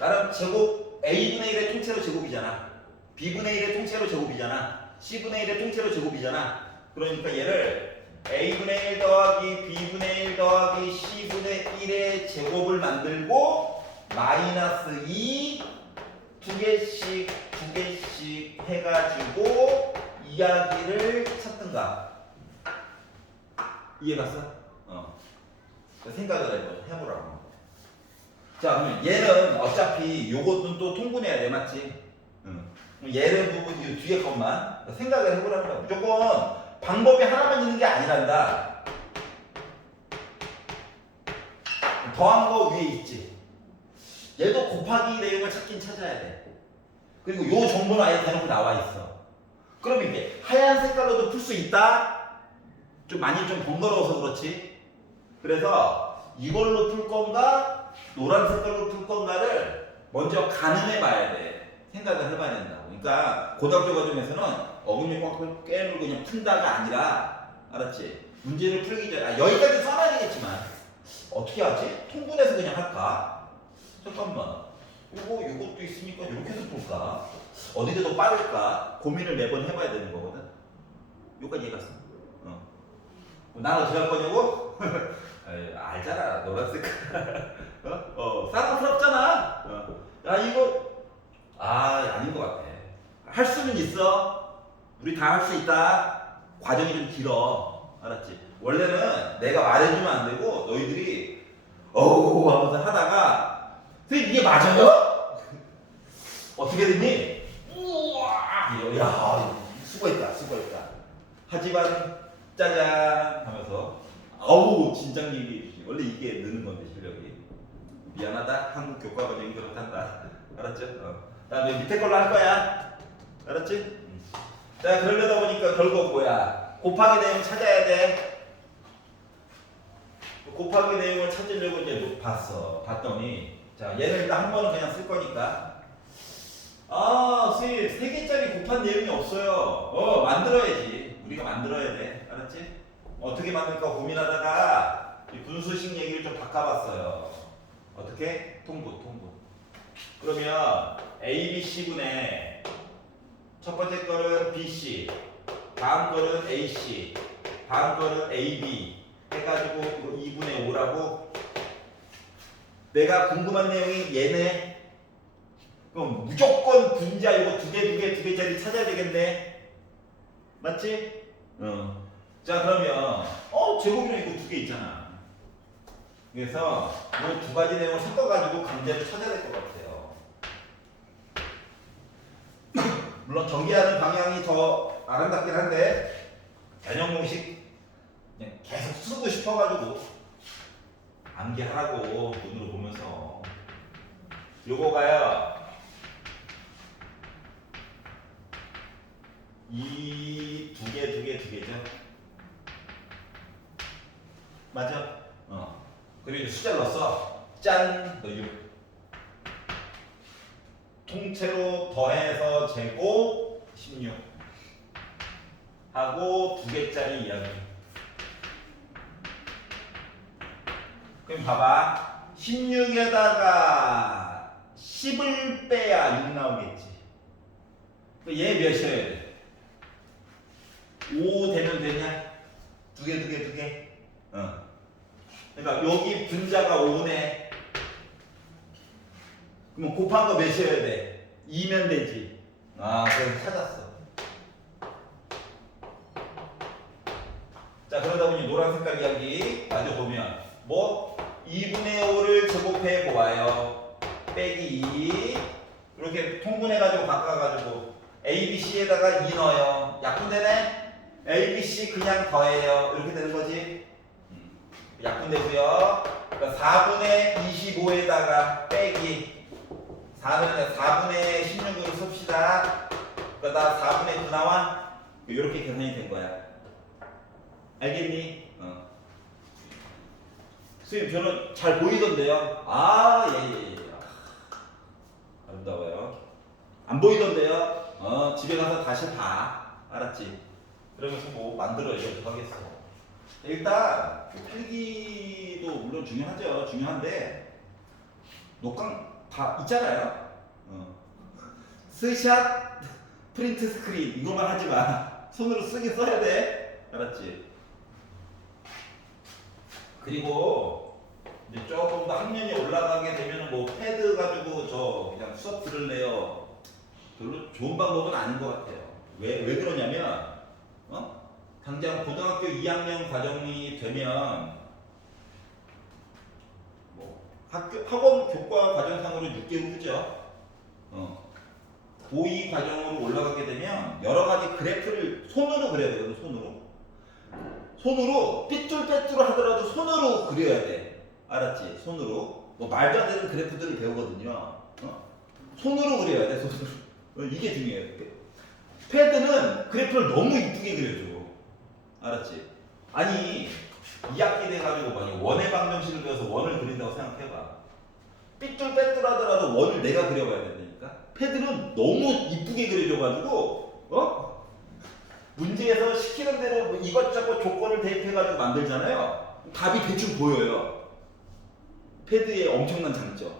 나름 제곱 A분의 1의 통째로 제곱이잖아. B분의 1의 통째로 제곱이잖아. C분의 1의 통째로 제곱이잖아. 그러니까 얘를 A분의 1 더하기 B분의 1 더하기 C분의 1의 제곱을 만들고 마이너스 2 두 개씩 해가지고 이야기를 찾든가. 이해갔어? 생각을 해보라고. 자, 그럼 얘는 어차피 요것은 또 통분해야 돼, 맞지? 얘는 부분 이 뒤에 것만 생각을 해보라는 거야. 무조건 방법이 하나만 있는 게 아니란다. 더한 거 위에 있지. 얘도 곱하기 내용을 찾긴 찾아야 돼. 그리고 요 정보는 아예 대놓고 나와 있어. 그럼 이게 하얀 색깔로도 풀 수 있다? 좀 많이 좀 번거로워서 그렇지. 그래서 이걸로 풀 건가 노란 색깔로 풀 건가를 먼저 가늠해 봐야 돼. 생각을 해봐야 된다고. 그러니까 고등학교 과정에서는 어금니 꽉 깨물고 그냥 푼다가 아니라, 알았지? 문제를 풀기 전에 여기까지 써놔야 되겠지만 어떻게 하지? 통분해서 그냥 할까? 잠깐만, 요것도 있으니까 이렇게 해서 풀까? 어디가 더 빠를까? 고민을 매번 해봐야 되는 거거든. 여기까지 이해갔어. 난 어떻게 할 거냐고? 알잖아, 노란색. 사랑스럽잖아. 야, 이거 아닌 것 같아. 할 수는 있어. 우리 다 할 수 있다. 과정이 좀 길어. 알았지? 원래는 내가 말해주면 안 되고 너희들이 하면서 하다가 선생님 이게 맞아요? 어떻게 됐니? 우와! 야, 수고했다. 하지만 짜잔 하면서 진장님이 원래 이게 느는 건데 실력이. 미안하다. 한국 교과 과정이 그렇단다. 알았죠? 다음에 밑에 걸로 할 거야. 알았지? 자, 그러려다 보니까 결국 뭐야? 곱하기 내용 찾아야 돼. 곱하기 내용을 찾으려고 이제 봤더니, 자, 얘를 일단 한 번은 그냥 쓸 거니까. 선생님, 3개짜리 곱한 내용이 없어요. 만들어야지. 우리가 만들어야 돼. 알았지? 어떻게 만들까 고민하다가 이 분수식 얘기를 좀 바꿔봤어요. 어떻게? 통분. 그러면 A, B, C분의 첫 번째 거는 BC, 다음 거는 AC, 다음 거는 AB 해가지고 이거 2분의 5라고. 내가 궁금한 내용이 얘네. 그럼 무조건 분자 이거 두 개짜리 찾아야 되겠네. 맞지? 자, 그러면 제곱이랑 이거 두 개 있잖아. 그래서 이 두 가지 내용을 섞어가지고 강제로 찾아야 될 것 같아요. 물론 전개하는 방향이 더 아름답긴 한데 변형 공식 그냥 계속 쓰고 싶어가지고 암기하라고 눈으로 보면서 요거가요. 이 두 개죠. 맞아? 그리고 이제 숫자를 넣었어. 짠! 너 6. 통째로 더해서 제곱 16 하고 두 개짜리 이야기. 그럼 봐봐. 16에다가 10을 빼야 6 나오겠지. 얘 몇이어야 돼? 5 되면 되냐? 두 개. 그러니까 여기 분자가 5네. 그럼 곱한 거 몇이어야 돼? 2면 되지. 그래서 찾았어. 자, 그러다 보니 노란 색깔 이야기 마저 보면 뭐 2분의 5를 제곱해 보아요. 빼기 2. 이렇게 통분해가지고 바꿔가지고 A, B, C에다가 2 넣어요. 약분되네? A, B, C 그냥 더해요. 이렇게 되는 거지. 약분되고요. 그러니까 4분의 25에다가 빼기 4분의 16으로 씁시다. 그러다 4분의 9 나와. 이렇게 계산이 된 거야. 알겠니? 선생님 저는 잘 보이던데요. 예. 아름다워요. 안 보이던데요. 집에 가서 다시 봐. 알았지? 그러면서 뭐 만들어야죠. 하겠어. 일단 필기도 물론 중요한데 녹강 다 있잖아요. 스샷, 프린트 스크린 이것만 하지 마. 손으로 쓰긴 써야 돼. 알았지? 그리고 이제 조금 더 학년이 올라가게 되면 뭐 패드 가지고 저 그냥 수업 들을래요. 별로 좋은 방법은 아닌 것 같아요. 왜 그러냐면 당장 고등학교 2학년 과정이 되면 뭐 학원 교과 과정상으로 6개월 후죠. 고2 과정으로 올라가게 되면 여러 가지 그래프를 손으로 그려야 되거든. 손으로 삐뚤빼뚤 하더라도 손으로 그려야 돼. 알았지? 손으로. 뭐 말도 안 되는 그래프들을 배우거든요. 손으로 그려야 돼. 손으로. 이게 중요해요. 패드는 그래프를 너무 이쁘게 그려줘. 알았지? 아니 2학기 돼가지고 만약 원의 방정식을 배워서 원을 그린다고 생각해봐. 삐뚤빼뚤 하더라도 원을 내가 그려봐야 된다니까. 패드는 너무 이쁘게 그려줘가지고 문제에서 시키는 대로 뭐 이것저것 조건을 대입해가지고 만들잖아요. 답이 대충 보여요. 패드의 엄청난 장점.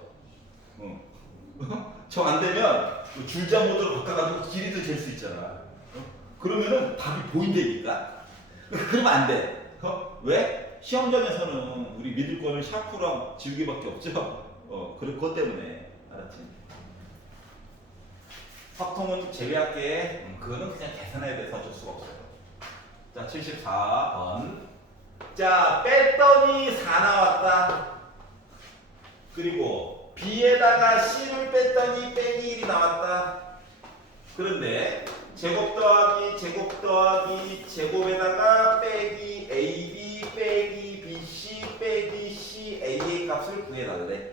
정 안 되면 줄자 모드로 바꿔가지고 길이도 잴 수 있잖아. 그러면은 답이 보인다니까. 그러면 안 돼. 왜? 시험장에서는 우리 믿을 거는 샤프랑 지우개밖에 없죠. 그것 때문에. 알았지? 확통은 제외할게. 그거는 그냥 계산해야 돼서 어쩔 수가 없어요. 자, 74번. 자, 뺐더니 4 나왔다. 그리고 B에다가 C를 뺐더니 빼기 1이 나왔다. 그런데 제곱 더하기 제곱에다가 빼기 AB 빼기 BC 빼기 CA의 값을 구해달래.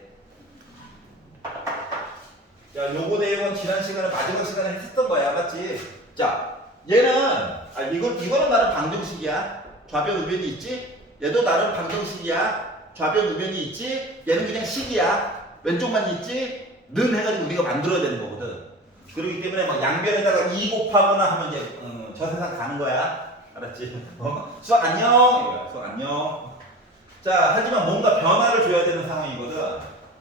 자, 요거 내용은 지난 시간에 마지막 시간에 했었던 거야, 맞지? 자, 얘는 이거는 나름 방정식이야. 좌변 우변이 있지? 얘도 나름 방정식이야. 좌변 우변이 있지? 얘는 그냥 식이야. 왼쪽만 있지? 는 해가지고 우리가 만들어야 되는 거거든. 그렇기 때문에 막 양변에다가 2 곱하거나 하면 이제 저 세상 가는 거야. 알았지? 수학 안녕. 수학 안녕. 자, 하지만 뭔가 변화를 줘야 되는 상황이거든.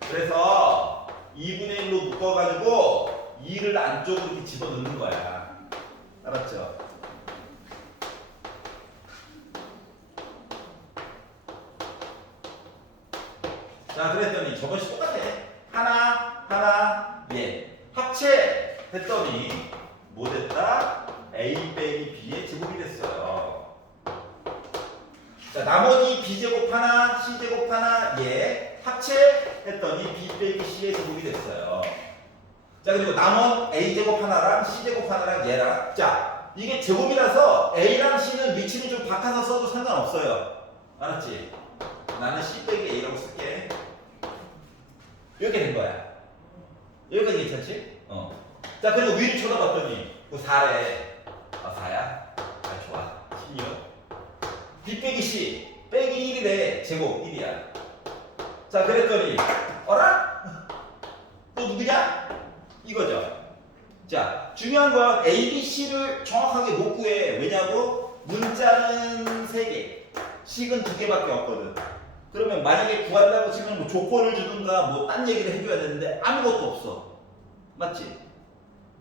그래서 2분의 1로 묶어가지고 2를 안쪽으로 이렇게 집어넣는 거야. 알았죠? 자, 그랬더니 저것이 똑같아. 하나, 예. 합체 했더니 뭐 됐다? A 빼기 B의 제곱이 됐어요. 자, 나머지 b제곱 하나, c제곱 하나, 얘 합체했더니 b 빼기 c의 제곱이 됐어요. 자, 그리고 남은 a제곱 하나랑 c제곱 하나랑 얘랑, 자, 이게 제곱이라서 a랑 c는 위치를 좀 바꿔서 써도 상관없어요. 알았지? 나는 c 빼기 a라고 쓸게. 이렇게 된 거야. 여기까지 괜찮지? 자, 그리고 위를 쳐다봤더니 그 4래. 아, 4야? 아, 좋아. 16. b 빼기 c 빼기 1이래. 제곱 1이야. 자, 그랬더니 어라? 또 누구냐? 이거죠. 자, 중요한 건 A, B, C를 정확하게 못 구해. 왜냐고? 문자는 3개, 식은 2개밖에 없거든. 그러면 만약에 구한다고 치면 뭐 조건을 주든가 뭐 딴 얘기를 해줘야 되는데 아무것도 없어. 맞지?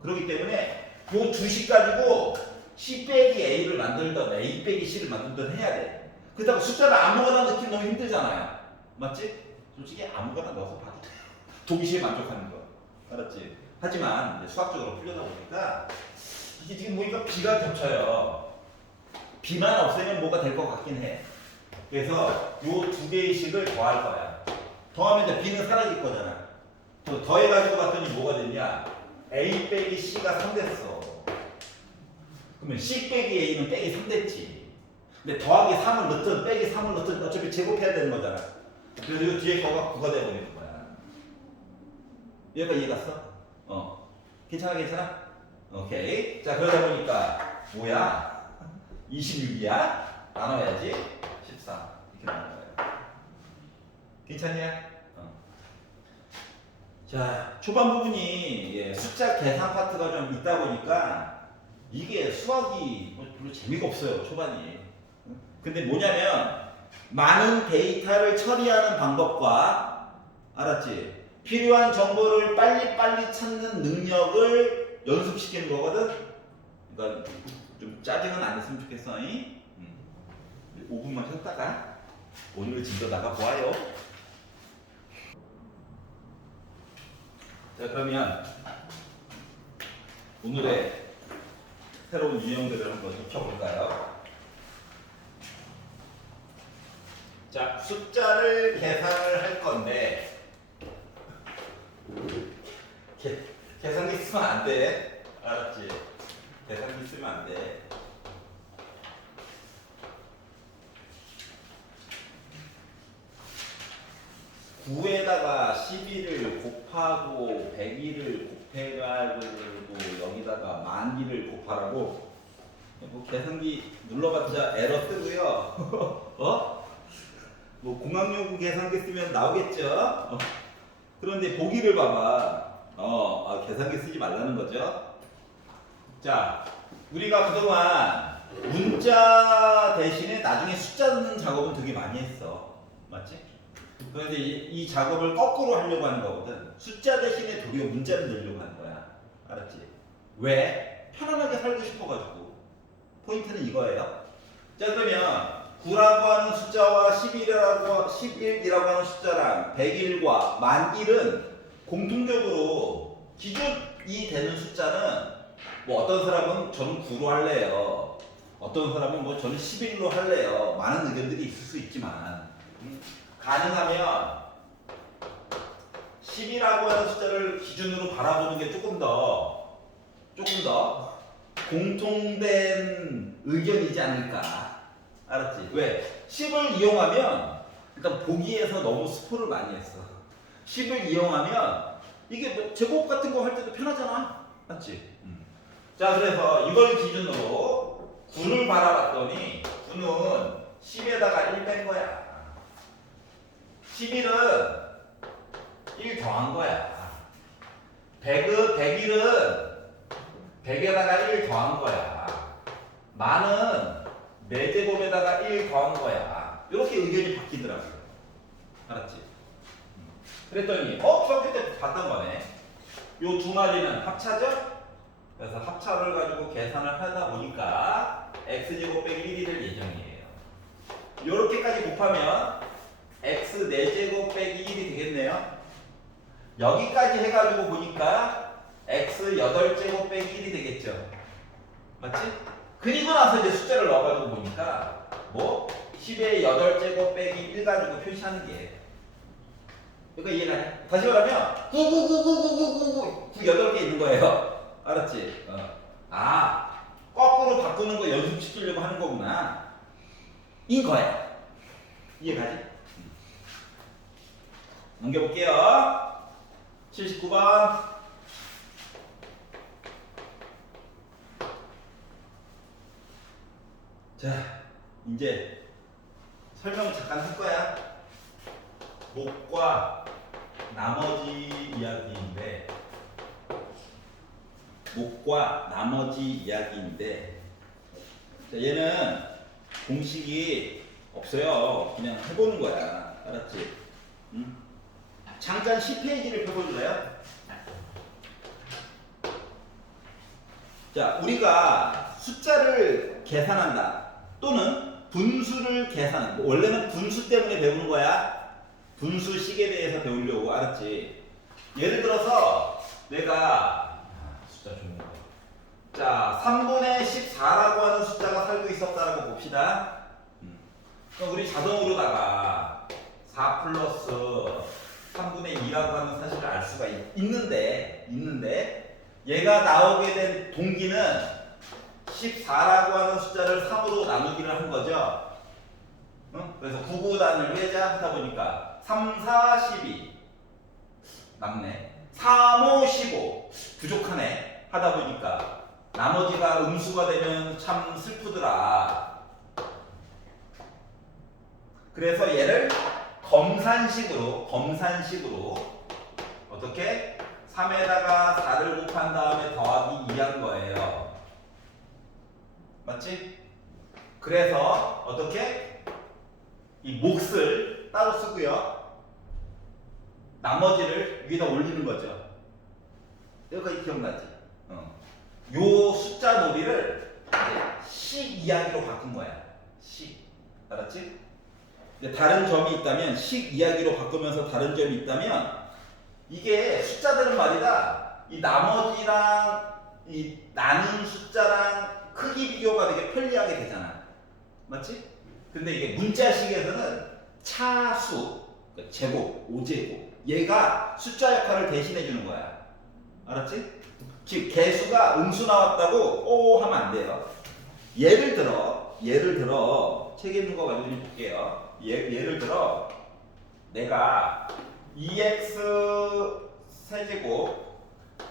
그렇기 때문에 요 두 식 가지고 C 빼기 A를 만들던 A 빼기 C를 만들던 해야 돼. 그렇다고 숫자를 아무거나 넣기 너무 힘들잖아요. 맞지? 솔직히 아무거나 넣어서 봐도 돼. 동시에 만족하는 거. 알았지? 하지만 이제 수학적으로 풀려다 보니까 이게 지금 보니까 B가 겹쳐요. B만 없애면 뭐가 될 것 같긴 해. 그래서 요 두 개의 식을 더할 거야. 더하면 이제 B는 사라질 거잖아. 또 더해가지고 봤더니 뭐가 됐냐? A 빼기 C가 3 됐어. 그러면 C 빼기 A는 빼기 3 됐지. 근데 더하기 3을 넣든 빼기 3을 넣든 어차피 제곱해야 되는 거잖아. 그래서 이 뒤에 거가 9가 되어버리는 거야. 여기까지 이해 갔어? 괜찮아, 괜찮아? 오케이. 자, 그러다 보니까 뭐야? 26이야? 나눠야지. 14. 이렇게 나눈 거야. 괜찮냐? 자, 초반 부분이 숫자 계산 파트가 좀 있다 보니까 이게 수학이 별로 재미가 없어요, 초반이. 근데 뭐냐면 많은 데이터를 처리하는 방법과, 알았지? 필요한 정보를 빨리빨리 찾는 능력을 연습시키는 거거든? 그러니까 좀 짜증은 안 냈으면 좋겠어. 5분만 쉬었다가 오늘 진도 나가 보아요. 자, 그러면 오늘의 새로운 유형들을 한번 익혀볼까요? 자, 숫자를 계산을 할 건데 계산기 쓰면 안 돼. 알았지? 계산기 쓰면 안 돼. (9)에다가 12를 곱하고 102를 곱해가지고 여기다가 10,000을 곱하라고. 뭐 계산기 눌러봤자 에러 뜨고요. 뭐 공학용구 계산기 쓰면 나오겠죠. 그런데 보기를 봐봐. 계산기 쓰지 말라는 거죠. 자, 우리가 그동안 문자 대신에 나중에 숫자 넣는 작업은 되게 많이 했어. 맞지? 그런데 이 작업을 거꾸로 하려고 하는 거거든. 숫자 대신에 도리어 문자를 넣으려고 하는 거야. 알았지? 왜? 편안하게 살고 싶어가지고. 포인트는 이거예요. 자, 그러면 9라고 하는 숫자와 11이라고 하는 숫자랑 101과 10,000은 공통적으로 기준이 되는 숫자는 뭐 어떤 사람은 저는 9로 할래요. 어떤 사람은 뭐 저는 11로 할래요. 많은 의견들이 있을 수 있지만 가능하면 10이라고 하는 숫자를 기준으로 바라보는 게 조금 더 공통된 의견이지 않을까. 알았지? 왜? 10을 이용하면 일단 보기에서 너무 스포를 많이 했어. 10을 이용하면 이게 뭐 제곱 같은 거 할 때도 편하잖아. 맞지? 자, 그래서 이걸 기준으로 9를 바라봤더니 9는 10에다가 1 뺀 거야. 11은 1 더한 거야. 101은 100에다가 1 더한 거야. 10,000은 4제곱에다가 1 더한 거야. 이렇게 의견이 바뀌더라고요. 알았지? 그랬더니 중학교 때 봤던 거네. 요 두 마리는 합차죠? 그래서 합차를 가지고 계산을 하다 보니까 x제곱 빼기 1이 될 예정이에요. 요렇게까지 곱하면 x 4제곱 빼기 1이 되겠네요. 여기까지 해가지고 보니까 x 8제곱 빼기 1이 되겠죠. 맞지? 그리고 나서 이제 숫자를 넣어가지고 보니까 뭐 10의 8제곱 빼기 1 가지고 표시하는 게. 그러니까 이해가냐? 다시 말하면 9 8개 있는 거예요. 알았지? 아, 거꾸로 바꾸는 거 연습시키려고 하는 거구나. 인 거야. 이해가지? 넘겨볼게요. 79번. 자, 이제 설명을 잠깐 할 거야. 목과 나머지 이야기인데, 자, 얘는 공식이 없어요. 그냥 해보는 거야. 알았지? 응? 잠깐 10페이지를 펴볼래요? 자, 우리가 숫자를 계산한다. 또는 분수를 계산한다. 원래는 분수 때문에 배우는 거야. 분수식에 대해서 배우려고. 알았지? 예를 들어서 내가 숫자 좋은 거. 자, 3분의 14라고 하는 숫자가 살고 있었다라고 봅시다. 그럼 우리 자동으로다가 4 플러스 3분의 2라고 하는 사실을 알 수가 있는데 얘가 나오게 된 동기는 14라고 하는 숫자를 3으로 나누기를 한 거죠. 그래서 9구단을 외자 하다 보니까 3, 4, 12 남네. 3, 5, 15 부족하네 하다 보니까 나머지가 음수가 되면 참 슬프더라. 그래서 얘를 검산식으로 어떻게? 3에다가 4를 곱한 다음에 더하기 2한 거예요. 맞지? 그래서 어떻게? 이 몫을 따로 쓰고요. 나머지를 위에다 올리는 거죠. 여기까지 기억나지? 요 숫자 놀이를 이제 식 이야기로 바꾼 거야. 식. 알았지? 다른 점이 있다면, 식 이야기로 바꾸면서 다른 점이 있다면, 이게 숫자들은 말이다. 이 나머지랑 이 나눈 숫자랑 크기 비교가 되게 편리하게 되잖아. 맞지? 근데 이게 문자식에서는 차수, 그러니까 제곱, 5제곱, 얘가 숫자 역할을 대신해 주는 거야. 알았지? 즉 개수가 음수 나왔다고 오 하면 안 돼요. 예를 들어 책에 있는 거 가지고 좀 볼게요. 예를 들어 내가 2x 세제곱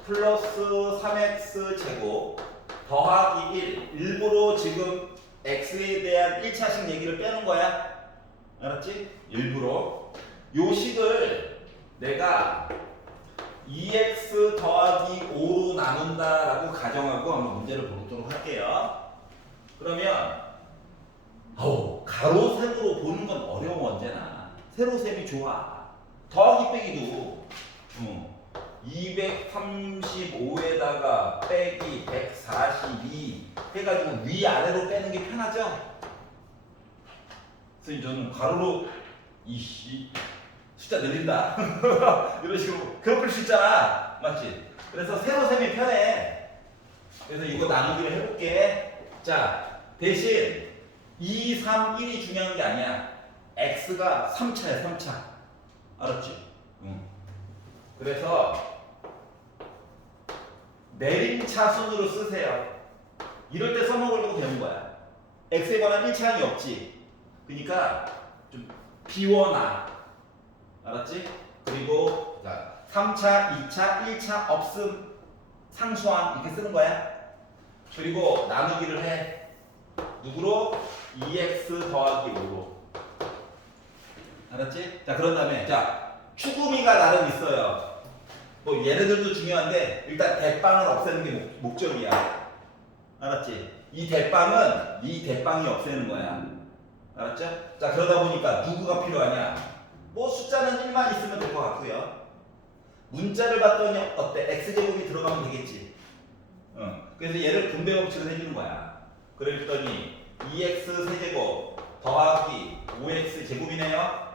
플러스 3x 제곱 더하기 1 일부러 지금 x에 대한 1차식 얘기를 빼는 거야. 알았지? 일부러 요 식을 내가 2x 더하기 5로 나눈다라고 가정하고 한번 문제를 보도록 할게요. 그러면 가로 세로로 보는 건 어려워. 언제나 세로셈이 좋아. 더하기 빼기도 235에다가 빼기 142 해가지고 위아래로 빼는 게 편하죠. 그래서 저는 가로로 이씨 숫자 늘린다 이런 식으로 그렇게 수 있잖아. 맞지? 그래서 세로셈이 편해. 그래서 이거 나누기를 해볼게. 자, 대신 2, 3, 1이 중요한 게 아니야. x가 3차야. 3차. 알았지? 그래서 내림차순으로 쓰세요. 이럴 때 써먹으려고 배운 거야. x에 관한 1차항이 없지. 그러니까 좀 비워놔. 알았지? 그리고 자, 3차, 2차, 1차 없음 상수항 이렇게 쓰는 거야. 그리고 나누기를 해. 누구로? 2x 더하기 5로. 알았지? 자, 그런 다음에 자, 추구미가 나름 있어요. 뭐 얘네들도 중요한데 일단 대빵을 없애는 게 목적이야. 알았지? 이 대빵이 없애는 거야. 알았죠? 자, 그러다 보니까 누구가 필요하냐? 뭐 숫자는 1만 있으면 될 것 같고요. 문자를 봤더니 어때? x제곱이 들어가면 되겠지. 그래서 얘를 분배 법칙을 해주는 거야. 그랬더니 2x 세제곱 더하기 5x 제곱이네요.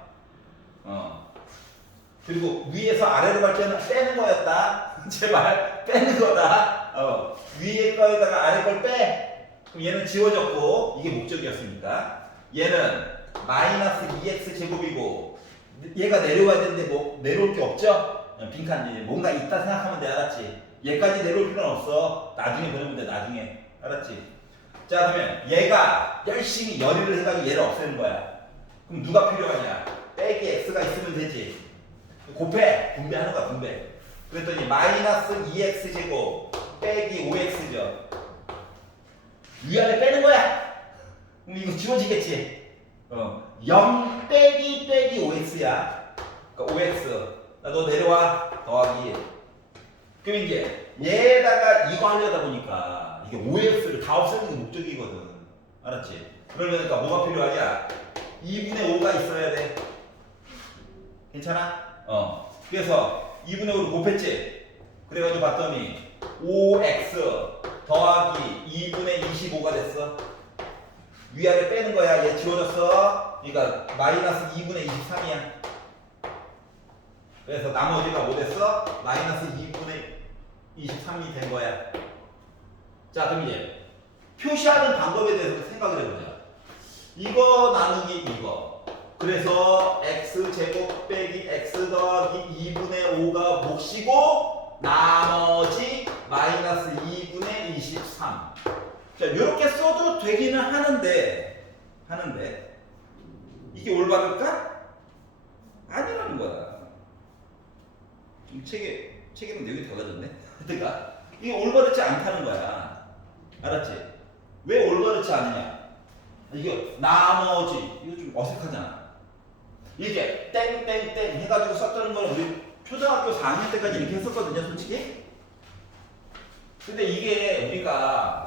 그리고 위에서 아래로 갈 때는 빼는 거였다. 제발 빼는 거다. 위에 거에다가 아래 걸 빼. 그럼 얘는 지워졌고 이게 목적이었으니까. 얘는 마이너스 2x 제곱이고 얘가 내려와야 되는데 뭐 내려올 게 없죠? 빈칸 이제 뭔가 있다 생각하면 돼. 알았지? 얘까지 내려올 필요는 없어. 나중에 보내면 돼. 나중에. 알았지? 자 그러면 얘가 열심히 열의를 해가지고 얘를 없애는 거야. 그럼 누가 필요하냐? 빼기 x가 있으면 되지. 곱해. 분배하는 거야. 분배. 그랬더니 마이너스 2x 제곱 빼기 5x죠. 위아래 빼는 거야. 그럼 이거 지워지겠지? 0 빼기 5x야. 그러니까 5x. 너 내려와. 더하기. 그럼 이제 얘에다가 이거 하려다 보니까 이게 5x를 다 없애는 게 목적이거든. 알았지? 그러니까 뭐가 필요하냐? 2분의 5가 있어야 돼. 괜찮아? 그래서 2분의 5를 곱했지? 그래가지고 봤더니 5x 더하기 2분의 25가 됐어. 위아래 빼는 거야. 얘 지워졌어. 그러니까 마이너스 2분의 23이야. 그래서 나머지가 뭐 됐어? 마이너스 2분의 23이 된 거야. 자, 그럼 이제 표시하는 방법에 대해서 생각을 해보자. 이거 나누기 이거. 그래서 x제곱 빼기 x 더하기 2분의 5가 몫이고 나머지 마이너스 2분의 23. 자, 이렇게 써도 되기는 하는데 이게 올바를까? 아니라는 거야. 좀 책에는 내용이 달라졌네. 그러니까 이게 올바르지 않다는 거야. 알았지? 왜 올바르지 않느냐? 이게 나머지 이거 좀 어색하잖아. 이게 땡땡땡 해가지고 썼다는 거는 우리 초등학교 4학년 때까지 이렇게 했었거든요, 솔직히. 근데 이게 우리가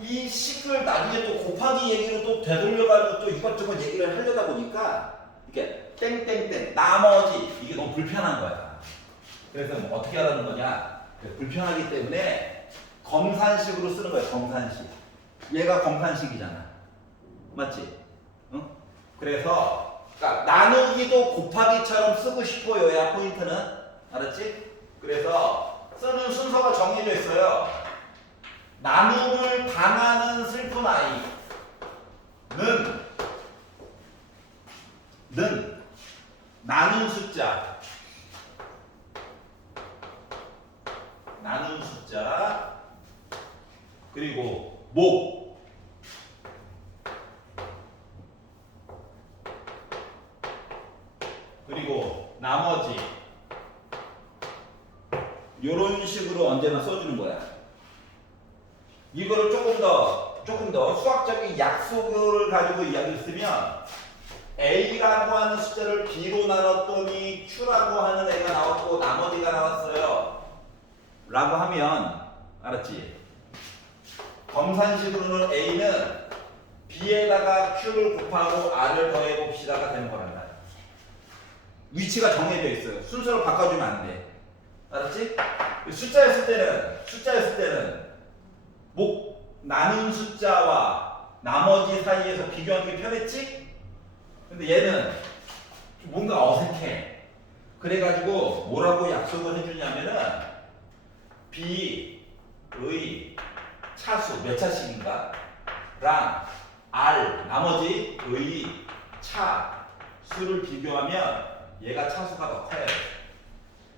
이 식을 나중에 또 곱하기 얘기로 또 되돌려가지고 또 이것저것 얘기를 하려다 보니까 이렇게 땡땡땡 나머지 이게 너무 불편한 거야. 그래서 뭐 어떻게 하라는 거냐? 불편하기 때문에 검산식으로 쓰는 거야. 검산식. 얘가 검산식이잖아. 맞지? 응? 그래서 그러니까 나누기도 곱하기처럼 쓰고 싶어요야 포인트는. 알았지? 그래서 쓰는 순서가 정해져 있어요. 나눔을 당하는 슬픈 아이는 나눈 숫자 그리고 목 그리고 나머지 요런 식으로 언제나 써주는 거야. 이거를 조금 더 수학적인 약속을 가지고 이야기를 쓰면 A라고 하는 숫자를 B로 나눴더니 Q라고 하는 애가 나왔고 나머지가 나왔어요. 라고 하면 알았지? 검산식으로는 A는 B에다가 Q를 곱하고 R을 더해 봅시다가 되는 거란다. 위치가 정해져 있어요. 순서를 바꿔주면 안 돼. 알았지? 숫자였을 때는 나눈 숫자와 나머지 사이에서 비교하는 게 편했지? 근데 얘는 뭔가 어색해. 그래가지고 뭐라고 약속을 해주냐면은 B의 차수 몇 차씩인가? 랑 R 나머지의 차수를 비교하면 얘가 차수가 더 커요.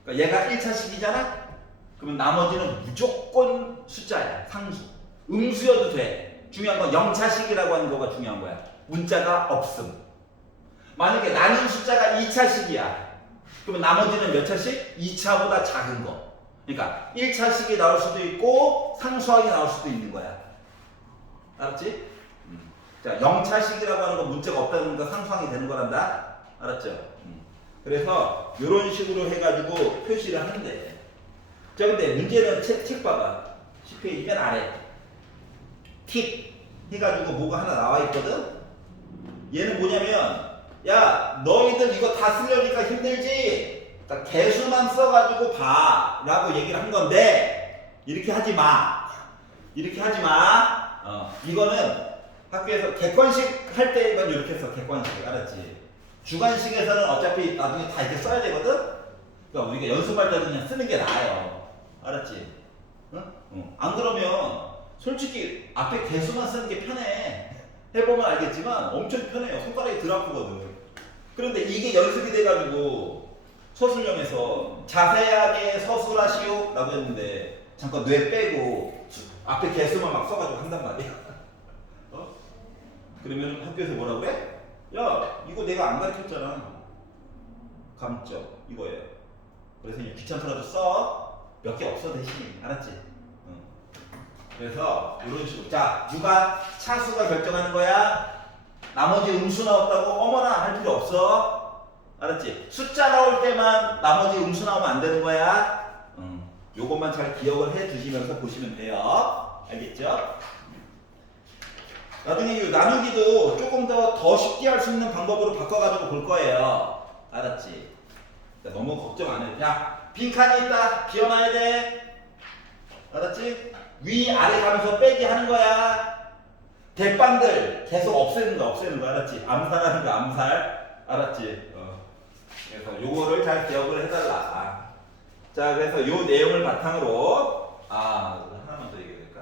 그러니까 얘가 1차씩이잖아? 그러면 나머지는 무조건 숫자야. 상수. 음수여도 돼. 중요한 건 0차씩이라고 하는 거가 중요한 거야. 문자가 없음. 만약에 나눈 숫자가 2차씩이야. 그러면 나머지는 몇 차씩? 2차보다 작은 거. 그러니까 1차씩이 나올 수도 있고 상수항이 나올 수도 있는 거야. 알았지? 자, 0차씩이라고 하는 건 문자가 없다는 거 상수항이 되는 거란다. 알았죠? 그래서 이런 식으로 해가지고 표시를 하는데. 자, 근데 문제는 책 봐봐. 10페이지 맨 아래. 팁 해가지고 뭐가 하나 나와 있거든? 얘는 뭐냐면, 야, 너희들 이거 다 쓰려니까 힘들지? 그러니까 개수만 써가지고 봐. 라고 얘기를 한 건데, 이렇게 하지 마. 이거는 학교에서 객관식 할 때만 이렇게 써. 객관식. 알았지? 주관식에서는 어차피 나중에 다 이렇게 써야 되거든? 그러니까 우리가 연습할 때 그냥 쓰는 게 나아요. 알았지? 응? 안 그러면 솔직히 앞에 개수만 쓰는 게 편해. 해보면 알겠지만 엄청 편해요. 손가락이 덜 아프거든. 그런데 이게 연습이 돼가지고 서술형에서 자세하게 서술하시오 라고 했는데 잠깐 뇌 빼고 앞에 개수만 막 써가지고 한단 말이야. 어? 그러면 학교에서 뭐라고 그래? 야 이거 내가 안 가르쳤잖아. 감점 이거예요. 그래서 이제 귀찮더라도 써. 몇 개 없어 대신. 알았지? 응. 그래서 이런 식으로. 자, 누가 차수가 결정하는 거야? 나머지 음수 나왔다고 어머나 할 필요 없어. 알았지? 숫자 나올 때만 나머지 음수 나오면 안 되는 거야. 응. 요것만 잘 기억을 해 주시면서 보시면 돼요. 알겠죠? 나중에 이 나누기도 조금 더 쉽게 할 수 있는 방법으로 바꿔가지고 볼 거예요. 알았지? 그러니까 너무 걱정 안 해도. 야, 빈칸이 있다. 비워놔야 돼. 알았지? 위 아래 가면서 빼기 하는 거야. 대빵들 계속 없애는 거 알았지? 암살하는 거 암살. 알았지? 그래서 요거를 잘 기억을 해달라. 자, 그래서 요 내용을 바탕으로 하나만 더 얘기해야 될까?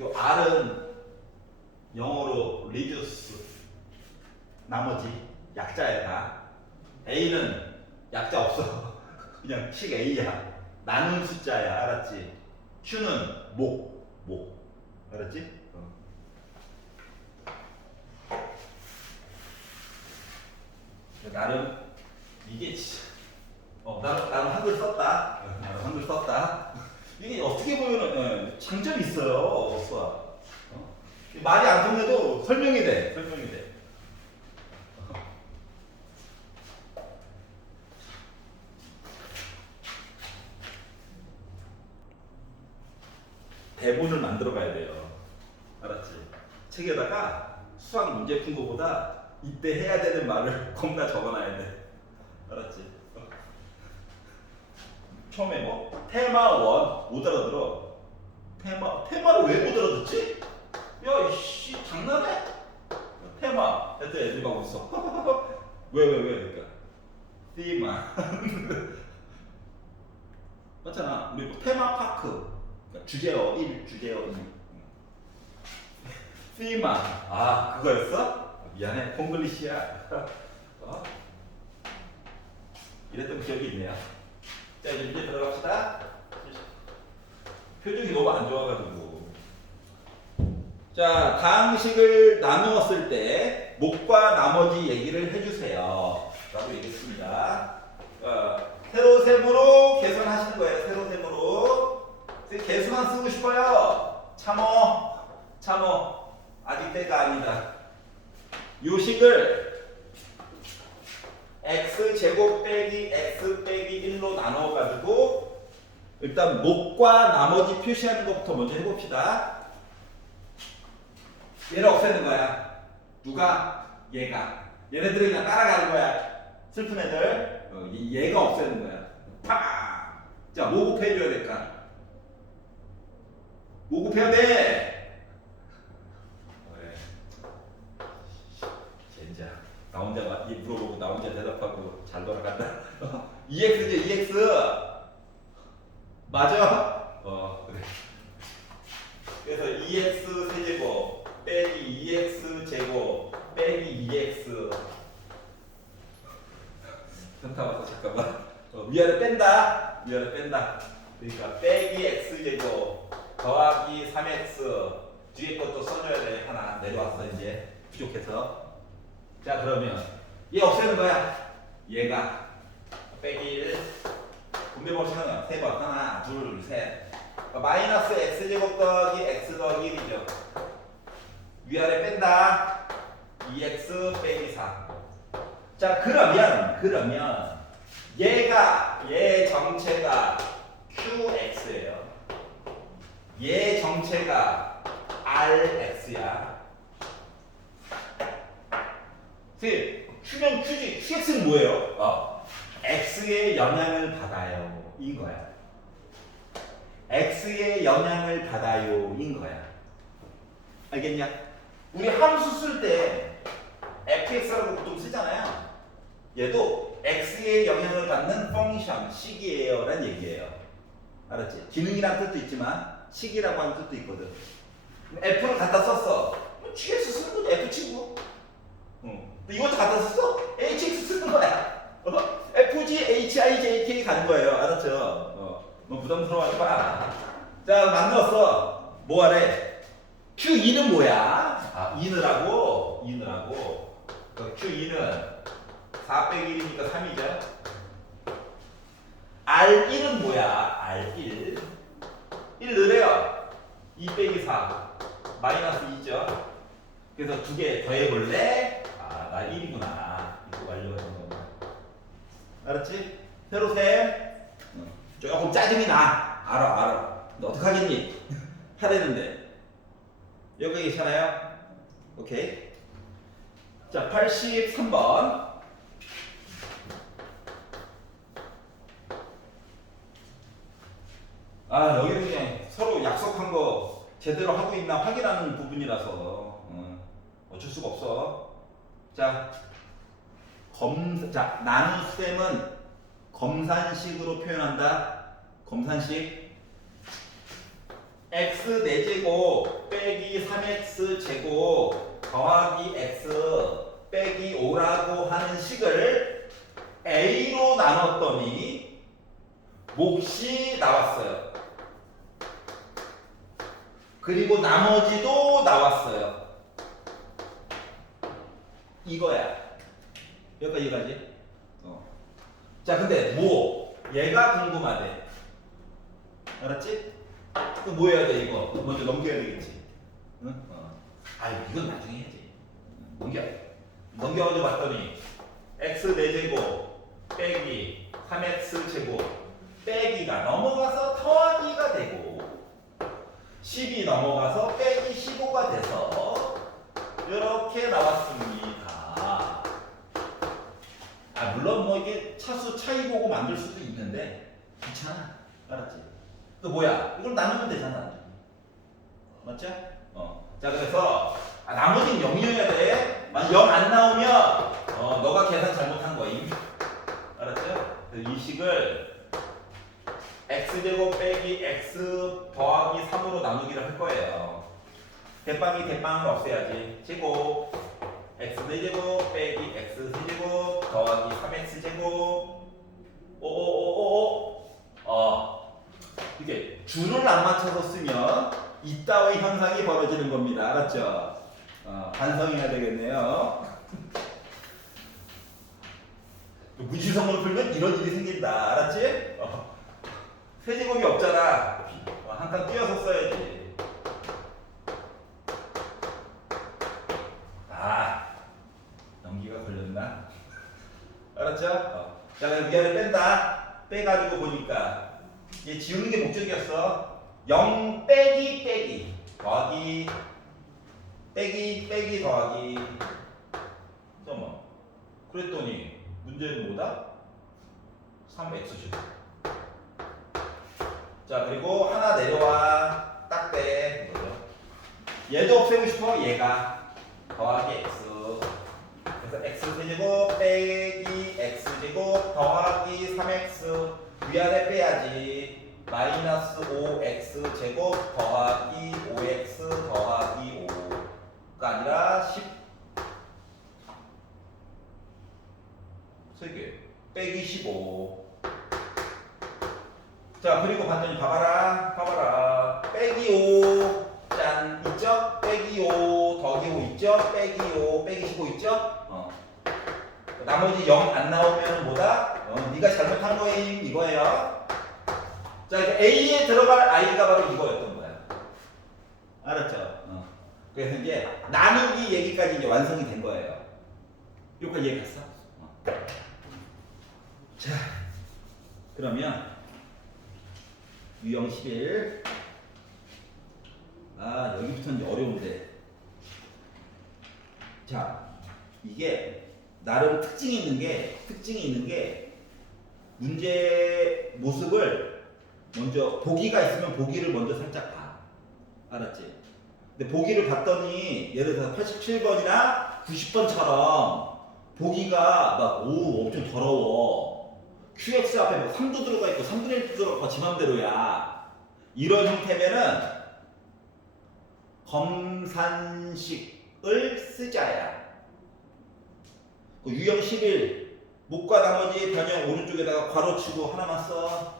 요 R은 영어로 reduce 나머지 약자야 다. A는 약자 없어. 그냥 식 A야. 나눈 숫자야. 알았지? Q는 목. 알았지? 나름 이게 나름 한글 썼다. 나름 한글 썼다. 이게 어떻게 보면은 장점이 있어요. 수학. 말이 안 통해도 설명이 돼. 대본을 만들어 가야 돼요. 알았지? 책에다가 수학 문제 푼 거보다 이때 해야 되는 말을 겁나 적어놔야 돼. 알았지? 처음에 뭐 테마 1 못 알아들어. 테마를 왜 못 알아듣지? 야 이씨 장난해? 테마 애들 애들 막 웃어. 왜 그러니까 테마 맞잖아. 우리 뭐 테마파크 그러니까 주제어 1 주제어 2 테마 그거였어? 미안해 콩글리시야. 이랬던 기억이 있네요. 자 이제 문제 들어갑시다. 표정이 너무 안 좋아가지고. 자 다음 식을 나누었을 때 목과 나머지 얘기를 해주세요 라고 얘기했습니다. 세로셈으로 계산하시는 거예요. 세로셈으로. 개수만 쓰고 싶어요. 참어. 아직 때가 아니다. 요 식을 x제곱 빼기 x 빼기 1로 나눠가지고 일단 목과 나머지 표시하는 것부터 먼저 해봅시다. 얘를 없애는 거야. 누가? 얘가. 얘네들이 그냥 따라가는 거야. 슬픈 애들. 얘가 없애는 거야. 팍! 자, 뭐 곱해줘야 될까? 뭐 곱해야 돼? 그래. 젠장. 나 혼자 물어보고 나 혼자 대답하고 잘 돌아간다. EX죠, EX. 맞아? 그래. 그래서 EX 세제곱 빼기 2x 제곱 빼기 2x 현타 왔어. 잠깐만. 위아래 뺀다. 그러니까 빼기 x 제곱 더하기 3x 뒤에 것도 써줘야 돼. 하나 내려왔어. 이제 부족해서. 자 그러면 얘 없애는 거야. 얘가 빼기 1 분배법 생각나. 3번 하나 둘 셋. 마이너스 x제곱 더하기 x 더하기 1이죠. 위아래 뺀다. 2x 빼기 4. 자 그러면 얘 정체가 qx예요. 얘 정체가 rx야. q면 q지. qx는 뭐예요? x의 영향을 받아요. 인 거야. x의 영향을 받아요. 인 거야. 알겠냐? 우리 함수 쓸 때 fx라고 보통 쓰잖아요. 얘도 x의 영향을 받는 펑션, 식이에요 라는 얘기예요. 알았지? 기능이란 뜻도 있지만 식이라고 하는 뜻도 있거든. F를 갖다 썼어. GX 쓰는 거지, F 친구. 이것도 갖다 썼어? HX 쓰는 거야. FG, HI, JK 가는 거예요. 알았죠? 뭐 부담스러워하지 마. 자, 만들었어. 뭐 하래? Q2는 뭐야? 아, 2넣으라고? 2넣으라고. Q2는 4 빼기 1이니까 3이죠. R1은 뭐야? R1. 1 넣으래요. 2 빼기 4. 마이너스 2죠. 그래서 두 개 더해볼래? 아, 나 1이구나. 이거 완료가 된 거구나. 알았지? 새로셈. 조금 짜증이 나. 알아. 너 어떡하겠니? 하려는데. 여기 계시나요? 오케이. 자, 83번. 아, 여기는 그냥 서로 약속한 거 제대로 하고 있나 확인하는 부분이라서 어쩔 수가 없어. 자, 나눗셈은 검산식으로 표현한다. 검산식. x 4제곱 빼기 3x 제곱 더하기 x 빼기 5라고 하는 식을 a로 나눴더니 몫이 나왔어요. 그리고 나머지도 나왔어요. 이거야. 여기까지. 자, 근데 뭐? 얘가 궁금하대. 알았지? 그럼 뭐 해야 돼, 이거? 먼저 넘겨야 되겠지. 응? 아유, 이건 나중에 해야지. 넘겨가지고 봤더니 x 4제곱 빼기 3x 제곱 빼기가 넘어가서 더하기가 되고 10이 넘어가서 빼기 15가 돼서 이렇게 나왔습니다. 아, 물론 뭐 이게 차수 차이 보고 만들 수도 있는데 귀찮아. 알았지? 또 뭐야? 이걸 나누면 되잖아. 맞죠? 자, 그래서 나머지는 0이어야 돼. 만약 0 안 나오면 너가 계산 잘못한 거임. 알았죠? 이 식을 x제곱 빼기 x 더하기 3으로 나누기를 할 거예요. 대빵이 대빵을 없애야지. 제곱 x 4제곱 빼기 x 세제곱 더하기 3x 제곱 이게 줄을 안 맞춰서 쓰면 이따위 현상이 벌어지는 겁니다. 알았죠? 반성해야 되겠네요. 무지성으로 풀면 이런 일이 생긴다. 알았지? 세제곱이 없잖아. 한 칸 띄어서 써야지. 넘기가 걸렸나? 알았죠? 자, 그럼 위아래 뺀다. 빼가지고 보니까 얘 지우는 게 목적이었어. 0 빼기 빼기 더하기 빼기 빼기 더하기 잠깐만. 그랬더니 문제는 뭐다? 3x제곱. 자, 그리고 하나 내려와. 딱 빼. 얘도 없애고 싶어. 얘가 더하기 x. 그래서 x 세제곱 빼기 x 제곱 더하기 3x 위아래 빼야지. 마이너스 5x 제곱 더하기 5x 더하기 5가 아니라 10 3개 빼기 15. 자, 그리고 봤더니 봐봐라. 빼기 5 짠 있죠? 빼기 5 더하기 5 있죠? 빼기 5 빼기 15 있죠? 나머지 0 안 나오면 뭐다? 네가 잘못한 거임 이거예요. 자, 이렇게 A에 들어갈 I가 바로 이거였던 거야. 알았죠? 그래서 이제 나누기 얘기까지 이제 완성이 된 거예요. 여기까지 이해 갔어? 자, 그러면 유형 11. 여기부터는 이제 어려운데. 자, 이게 나름 특징이 있는 게 문제 모습을 먼저 보기가 있으면 보기를 먼저 살짝 봐. 알았지? 근데 보기를 봤더니 예를 들어서 87번이나 90번처럼 보기가 막 엄청 더러워. QX 앞에 뭐 3도 들어가 있고 3분의 1도 들어가 있고 지 맘대로야. 이런 형태면은 검산식을 쓰자야. 그 유형 11 목과 나머지 변형 오른쪽에다가 괄호 치고 하나만 써.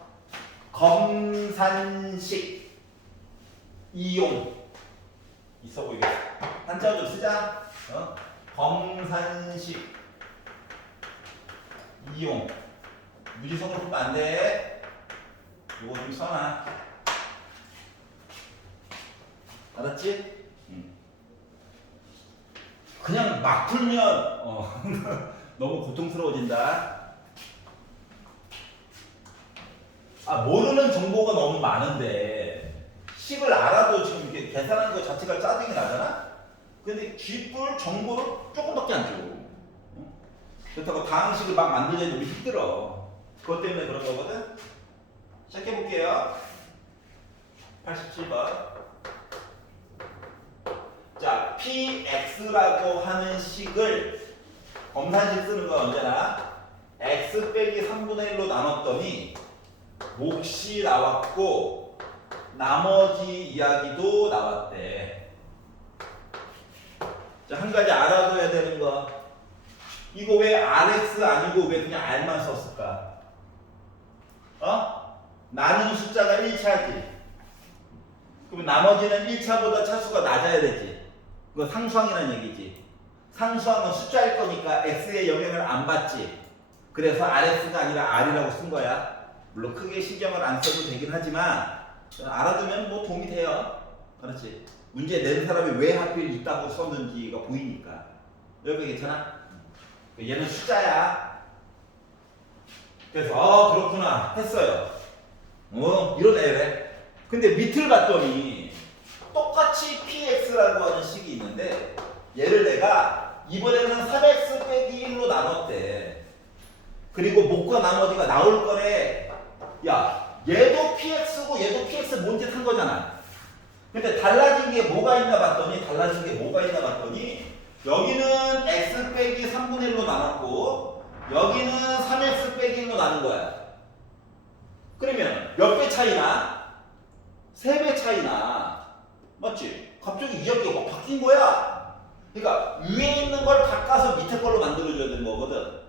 검산식 이용 있어 보이겠어. 한자 좀 쓰자. 검산식 이용 무지성으로 보면 안 돼. 요거 좀 써놔. 알았지? 그냥 막 풀면 너무 고통스러워진다. 모르는 정보가 너무 많은데 식을 알아도 지금 이렇게 계산하는 것 자체가 짜증이 나잖아? 근데 쥐뿔 정보를 조금밖에 안 줘. 그렇다고 다음 식을 막 만들자니 우리 힘들어. 그것 때문에 그런 거거든? 시작해볼게요. 87번. 자, px라고 하는 식을 검산식 쓰는 건 언제나 x 빼기 3분의 1로 나눴더니 몫이 나왔고 나머지 이야기도 나왔대. 자, 한 가지 알아둬야 되는 거. 이거 왜 rx 아니고 왜 그냥 r만 썼을까? 나누는 숫자가 1차지. 그럼 나머지는 1차보다 차수가 낮아야 되지. 그거 상수항이라는 얘기지. 상수항은 숫자일 거니까 x의 영향을 안 받지. 그래서 rx가 아니라 r이라고 쓴 거야. 물론 크게 신경을 안 써도 되긴 하지만 알아두면 뭐 도움이 돼요. 그렇지. 문제 내는 사람이 왜 하필 있다고 썼는지가 보이니까. 여기 괜찮아? 얘는 숫자야. 그래서 그렇구나 했어요. 이런 애래. 근데 밑을 봤더니 똑같이 px라고 하는 식이 있는데 얘를 내가 이번에는 3x 빼기 1로 나눴대. 그리고 목과 나머지가 나올 거래. 야, 얘도 px고 얘도 px 뭔짓 한 거잖아. 근데 달라진 게 뭐가 있나 봤더니 여기는 x 빼기 3분의 1로 나눴고 여기는 3x 빼기 1로 나눈 거야. 그러면 몇 배 차이나? 3배 차이나. 맞지? 갑자기 이야기가 막 바뀐 거야. 그러니까 위에 있는 걸 바꿔서 밑에 걸로 만들어줘야 되는 거거든.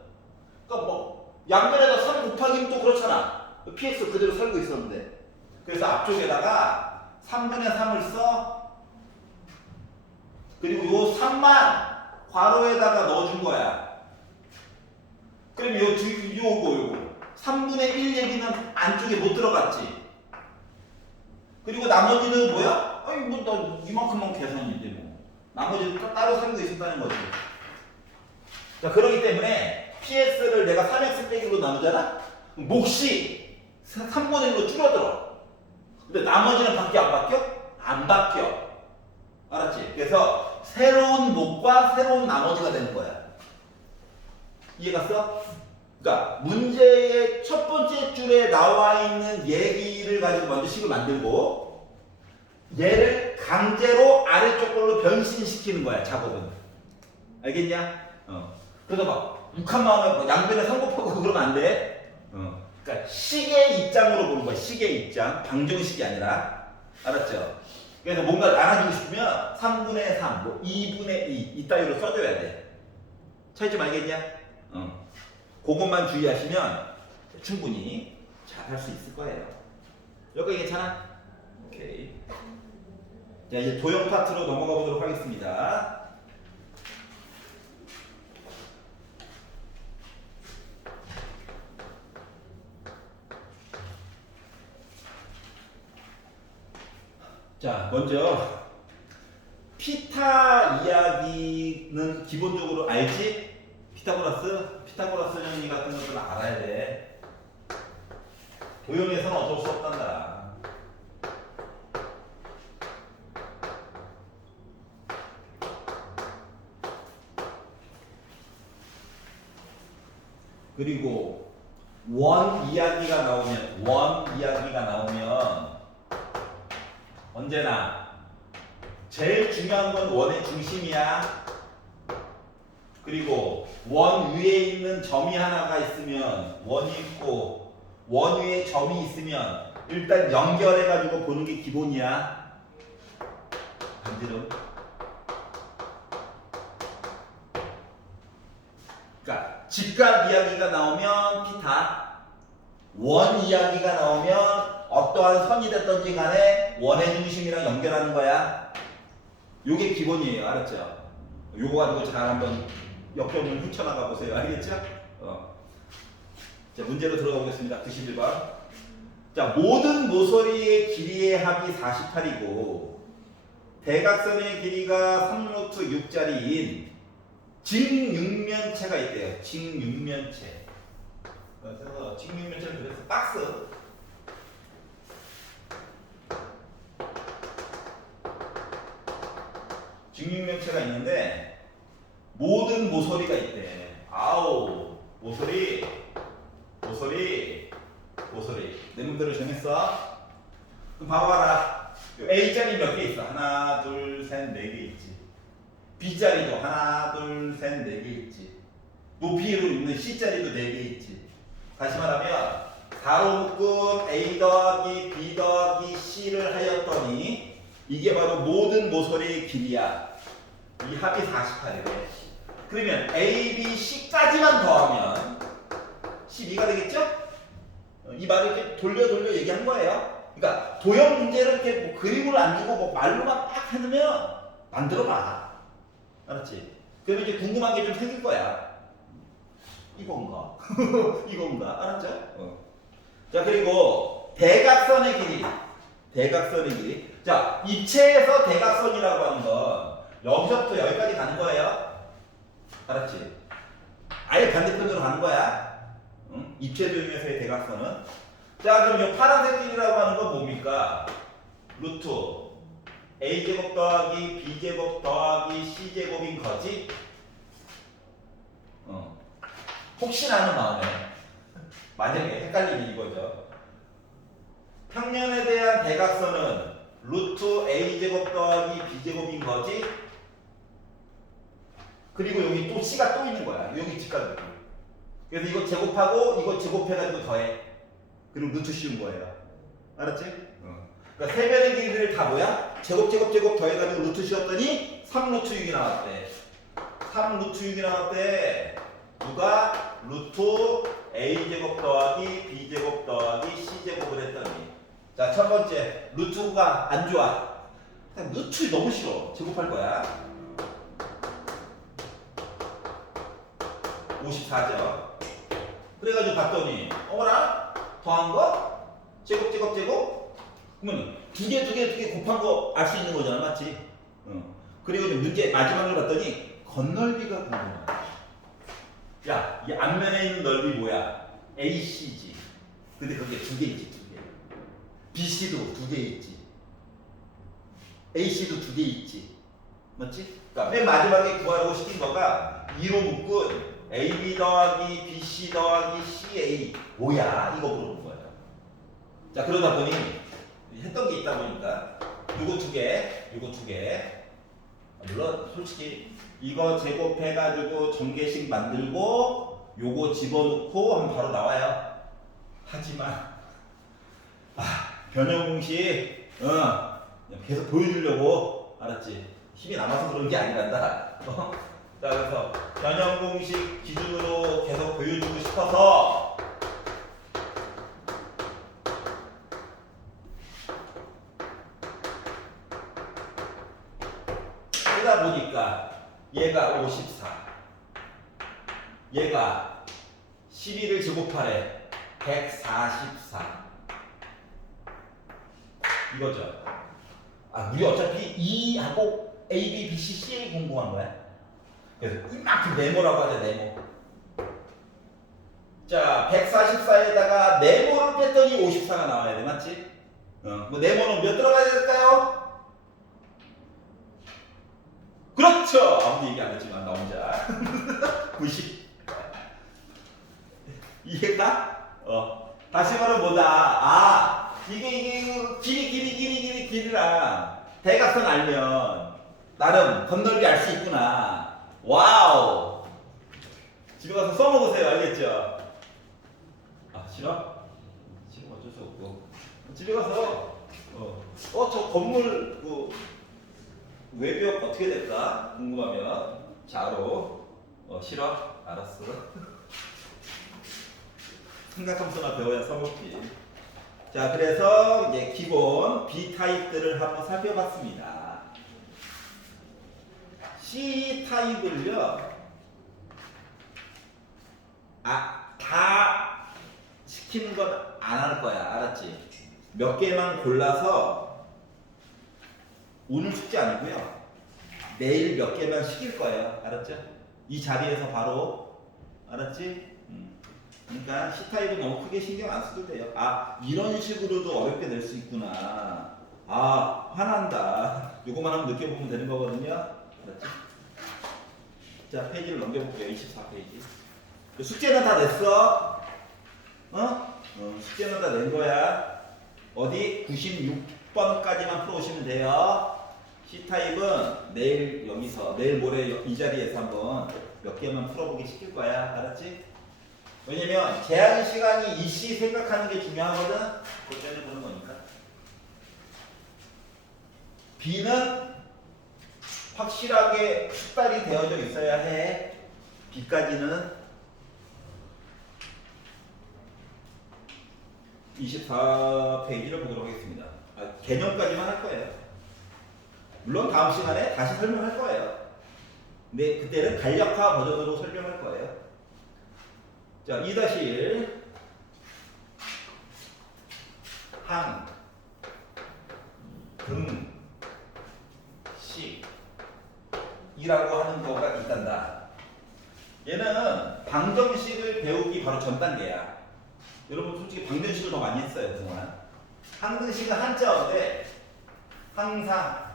그러니까 뭐 양면에다 3 곱하기는 또 그렇잖아. px 그대로 살고 있었는데. 그래서 앞쪽에다가 3분의 3을 써. 그리고 요 3만 괄호에다가 넣어준 거야. 그럼 요거 3분의 1 얘기는 안쪽에 못 들어갔지. 그리고 나머지는 뭐야? 아니 뭐 나 이만큼만 계산인데 뭐. 나머지는 따로 살고 있었다는 거지. 자, 그렇기 때문에 px를 내가 3x 빼기로 나누잖아? 몫이 3분의 1로 줄어들어. 근데 나머지는 바뀌어 안 바뀌어? 안 바뀌어. 알았지? 그래서 새로운 몫과 새로운 나머지가 되는 거야. 이해갔어? 그러니까 문제의 첫 번째 줄에 나와 있는 얘기를 가지고 먼저 식을 만들고 얘를 강제로 아래쪽 걸로 변신시키는 거야, 작업은. 알겠냐? 그래서 막 6한 마음에 양변에 3 곱하고 그러면 안 돼. 그러니까 식의 입장으로 보는 거야. 식의 입장. 방정식이 아니라. 알았죠? 그래서 뭔가 알아주고 싶으면 3분의 3, 뭐 2분의 2 이따위로 써줘야 돼. 차이 좀 알겠냐? 그것만 주의하시면 충분히 잘 할 수 있을 거예요. 여기 괜찮아? 오케이. 자, 이제 도형 파트로 넘어가 보도록 하겠습니다. 자, 먼저 피타 이야기는 기본적으로 알지? 피타고라스 정리 같은 것들은 알아야 돼. 도형에서는 어쩔 수 없단다. 그리고 원 이야기가 나오면 언제나 제일 중요한 건 원의 중심이야. 그리고 원 위에 있는 점이 하나가 있으면 원이 있고 원 위에 점이 있으면 일단 연결해 가지고 보는 게 기본이야. 반지름. 그러니까 직각 이야기가 나오면 피타, 원 이야기가 나오면 어떠한 선이 됐던지 간에 원의 중심이랑 연결하는 거야. 요게 기본이에요. 알았죠? 요거 가지고 잘 한번 역경을 헤쳐나가 보세요. 알겠죠? 자, 문제로 들어가 보겠습니다. 91번. 자, 모든 모서리의 길이의 합이 48이고 대각선의 길이가 3루트 6짜리인 직육면체가 있대요. 직육면체. 그래서 직육면체를 그래서 박스. 직육면체가 있는데 모든 모서리가 있대. 아우, 모서리. 내 맘대로 정했어. 그럼 봐봐라. A자리 몇 개 있어? 하나, 둘, 셋, 네 개 있지. B자리도 하나, 둘, 셋, 네 개 있지. 높이로 있는 C자리도 네 개 있지. 다시 말하면 가로 묶은 A 더하기 B 더하기 C를 하였더니 이게 바로 모든 모서리의 길이야. 이 합이 48이래. 그러면 A, B, C까지만 더하면 12가 되겠죠? 이 말을 이렇게 돌려 얘기한 거예요. 그러니까 도형 문제를 이렇게 뭐 그림을 안 주고 뭐 말로만 딱 해놓으면 만들어봐. 알았지? 그러면 이제 궁금한 게 좀 생길 거야. 이건가? 이건가? 알았죠? 자, 그리고 대각선의 길이. 자, 입체에서 대각선이라고 하는 건 여기서부터 여기까지 가는 거예요. 알았지? 아예 반대편으로 가는 거야. 응? 입체 도형에서의 대각선은. 자, 그럼 이 파란색 길이라고 하는 건 뭡니까? 루트 a제곱 더하기 b제곱 더하기 c제곱인 거지? 혹시나 하는 마음에 만약에 헷갈리면 이거죠. 평면에 대한 대각선은 루트 a제곱 더하기 b제곱인 거지? 그리고 여기 또 c가 또 있는 거야. 여기 직각이. 그래서 이거 제곱하고 이거 제곱해가지고 더해. 그리고 루트 씌운 거예요. 알았지? 그러니까 세 변의 길이를 다 뭐야? 제곱 더해가지고 루트 씌웠더니 3루트 6이 나왔대. 3루트 6이 나왔대. 누가? 루트 a제곱 더하기 b제곱 더하기 c제곱을 했더니. 자, 첫 번째 루트가 안 좋아. 그냥 루트 너무 싫어. 제곱할 거야. 54죠. 그래가지고 봤더니 어머나 더한 거 제곱 그러면 두 개 곱한 거 알 수 있는 거잖아, 맞지? 그리고 이제 문제 마지막을 봤더니 건널비가 궁금하다. 야, 이 앞면에 있는 넓이 뭐야? AC지. 근데 그게 두 개 있지, 두 개. BC도 두 개 있지. AC도 두 개 있지. 맞지? 그러니까 맨 마지막에 구하라고 시킨 거가 2로 묶은 AB 더하기 BC 더하기 CA 뭐야? 이거 물어본 거예요. 자, 그러다 보니 했던 게 있다 보니까 요거 두 개 물론 솔직히 이거 제곱해가지고 전개식 만들고 요거 집어넣고 하면 바로 나와요. 하지만 변형 공식 계속 보여주려고. 알았지? 힘이 남아서 그런 게 아니란다. 자, 그래서 변형 공식 기준으로 계속 보여주고 싶어서 쓰다 보니까 얘가 54, 얘가 12를 제곱하래 144 이거죠. 우리 어차피 2하고 A, B, B, C, C를 공부한 거야. 그래서 이만큼 네모라고 하자, 네모. 자, 144에다가 네모를 뺐더니 54가 나와야 돼, 맞지? 뭐 네모는 몇 들어가야 될까요? 그렇죠! 아무도 얘기 안 했지만 나 혼자 90. 이해가? 다시 말해 뭐다? 이게 길이랑 대각선 알면 나름 건널비 알 수 있구나. 와우! 집에 가서 써먹으세요. 알겠죠? 싫어? 싫으면 어쩔 수 없고 집에 가서 저 건물 외벽 어떻게 될까 궁금하면 자로. 싫어? 알았어. 삼각함수나 배워야 써먹지. 자, 그래서 이제 기본 B 타입들을 한번 살펴봤습니다. C 타입을요, 다 시키는 건 안 할 거야. 알았지? 몇 개만 골라서 오늘 숙제 아니고요. 내일 몇 개만 시킬 거예요. 알았죠? 이 자리에서 바로. 알았지? 그러니까 C타입은 너무 크게 신경 안 써도 돼요. 이런 식으로도 어렵게 낼 수 있구나. 화난다. 요거만 한번 느껴보면 되는 거거든요. 알았지? 자, 페이지를 넘겨볼게요. 24페이지. 숙제는 다 냈어? 숙제는 다 낸 거야. 어디? 96번까지만 풀어오시면 돼요. C타입은 내일 여기서, 내일 모레 이 자리에서 한번 몇 개만 풀어보기 시킬 거야. 알았지? 왜냐면 제한 시간이 이씨 생각하는 게 중요하거든. 그것 때문에 보는 거니까. B는 확실하게 숙달이 되어져 있어야 해. B까지는 24페이지를 보도록 하겠습니다. 개념까지만 할 거예요. 물론 다음 시간에 다시 설명할 거예요. 근데 그때는 간략화 버전으로 설명할 거예요. 자, 2-1 항, 등, 식 이라고 하는 거가 있단다. 얘는 방정식을 배우기 바로 전 단계야. 여러분 솔직히 방정식을 더 많이 했어요 그동안. 항등식은 한자어인데 항상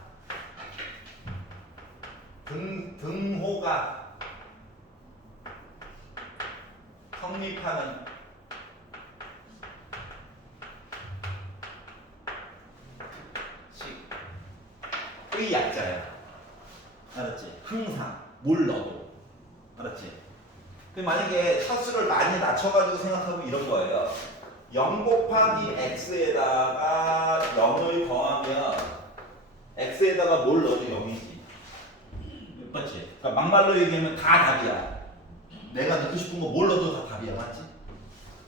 등호가 성립하는 식의 약자야. 알았지? 항상 뭘 넣어도. 알았지? 만약에 차수를 많이 낮춰가지고 생각하고 이런 거예요. 0 곱하기 x에다가 0을 더하면 x에다가 뭘 넣어도 0이지. 맞지? 그러니까 막말로 얘기하면 다 답이야. 내가 넣고 싶은 거 뭘 넣어도 다 답이야. 맞지?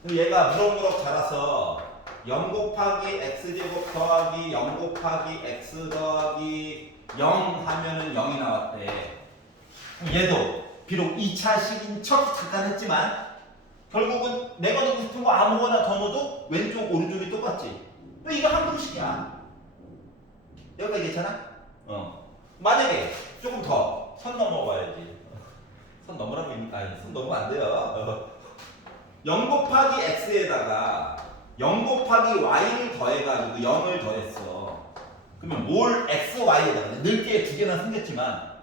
그럼 얘가 무럭무럭 자라서 0 곱하기 x제곱 더하기 0 곱하기 x 더하기 0 하면은 0이 나왔대. 그럼 얘도 비록 2차식인 척 잠깐 했지만 결국은 내가 넣고 싶은 거 아무거나 더 넣어도 왼쪽 오른쪽이 똑같지. 이게 항등식이야. 여기까지 괜찮아? 만약에 조금 더 선 넘어가야지. 선 넘으라고 선 넘으면 안 돼요. 0 곱하기 x에다가 0 곱하기 y를 더해가지고 0을 더했어. 그러면 뭘 x, y에다가 늘게 두 개나 생겼지만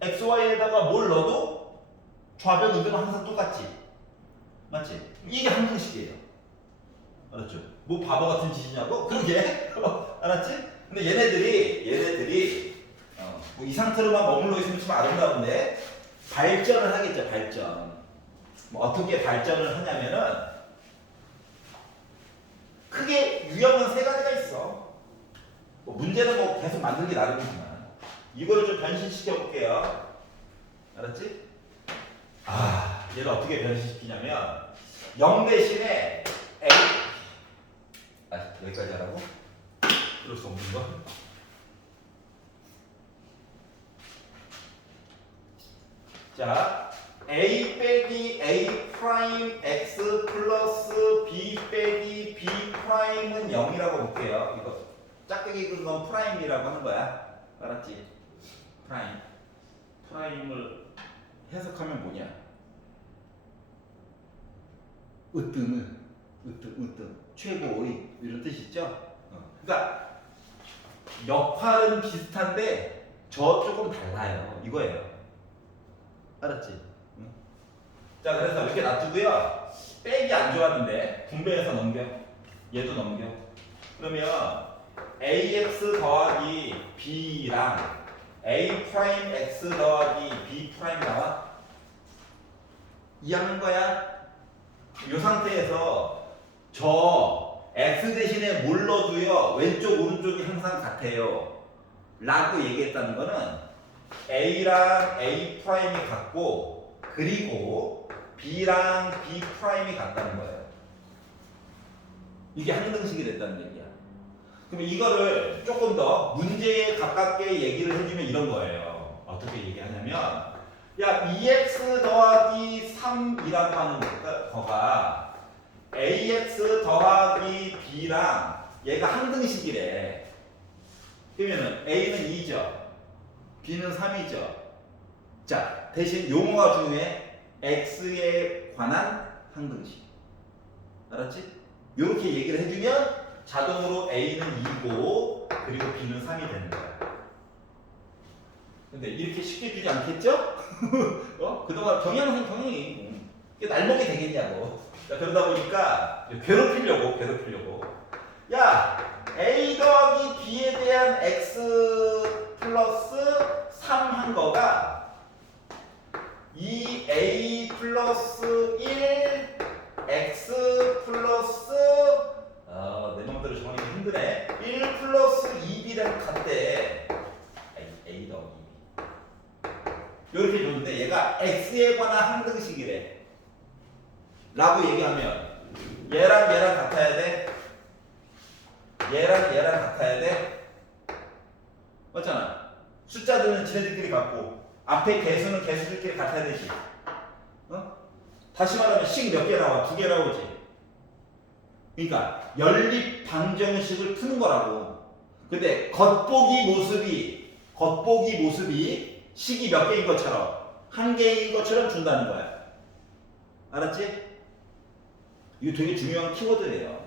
x, y에다가 뭘 넣어도 좌변 우변은 항상 똑같지. 맞지? 이게 항등식이에요. 알았죠? 뭐 바보 같은 짓이냐고? 그러게? 알았지? 근데 얘네들이 뭐 이 상태로만 머물러 있으면 좀 아름다운데 발전을 하겠죠. 발전. 뭐 어떻게 발전을 하냐면은 크게 유형은 세 가지가 있어. 뭐 문제는 뭐 계속 만들기 나름이지만 이거를 좀 변신시켜 볼게요. 알았지? 얘를 어떻게 변신시키냐면 0 대신에 A 여기까지 하라고? 그럴 수 없는 거? 자, A 빼기 A 프라임 X 플러스 B 빼기 B 프라임은 0이라고 볼게요. 이거 짝대기 그은 건 프라임이라고 하는 거야. 알았지? 프라임을 해석하면 뭐냐? 으뜸은 으뜸 최고의 이런 뜻이 있죠? 그러니까 역할은 비슷한데 저 조금 달라요. 이거예요. 알았지? 자, 그래서 이렇게 놔두고요. 빼기 안 좋았는데 분배해서 넘겨. 얘도 넘겨. 그러면 ax 더하기 b랑 a 프라임 x 더하기 b 프라임 나와? 이해하는 거야? 이 상태에서 저 x 대신에 뭘 넣어도요 왼쪽 오른쪽이 항상 같아요. 라고 얘기했다는 거는 A랑 A 프라임이 같고 그리고 B랑 B 프라임이 같다는 거예요. 이게 항등식이 됐다는 얘기야. 그럼 이거를 조금 더 문제에 가깝게 얘기를 해주면 이런 거예요. 어떻게 얘기하냐면 야 2x 더하기 3이라고 하는 거가 ax 더하기 b랑 얘가 항등식이래. 그러면은 a는 2죠. b는 3이죠. 자 대신 용어가 중요해. x에 관한 항등식. 알았지? 이렇게 얘기를 해주면 자동으로 a는 2고 그리고 b는 3이 되는 거야. 근데 이렇게 쉽게 주지 않겠죠? 그동안 경영이 이게 날먹이 되겠냐고. 자, 그러다 보니까 괴롭히려고. 야, a 더하기 b에 대한 x 플러스 3 한 거가 2a 플러스 1 x 플러스 내 맘대로 정하기 힘드네. 1 플러스 2b랑 같대. a 더하기 이렇게 줬는데 얘가 x에 관한 항등식이래 라고 얘기하면 얘랑 같아야 돼. 얘랑 같아야 돼. 맞잖아. 숫자들은 지네들끼리 같고 앞에 개수는 개수들끼리 같아야 되지. 다시 말하면 식 몇 개 나와? 2개 나오지. 그러니까 연립 방정식을 푸는 거라고. 근데 겉보기 모습이 식이 몇 개인 것처럼 한 개인 것처럼 준다는 거야. 알았지? 이거 되게 중요한 키워드예요.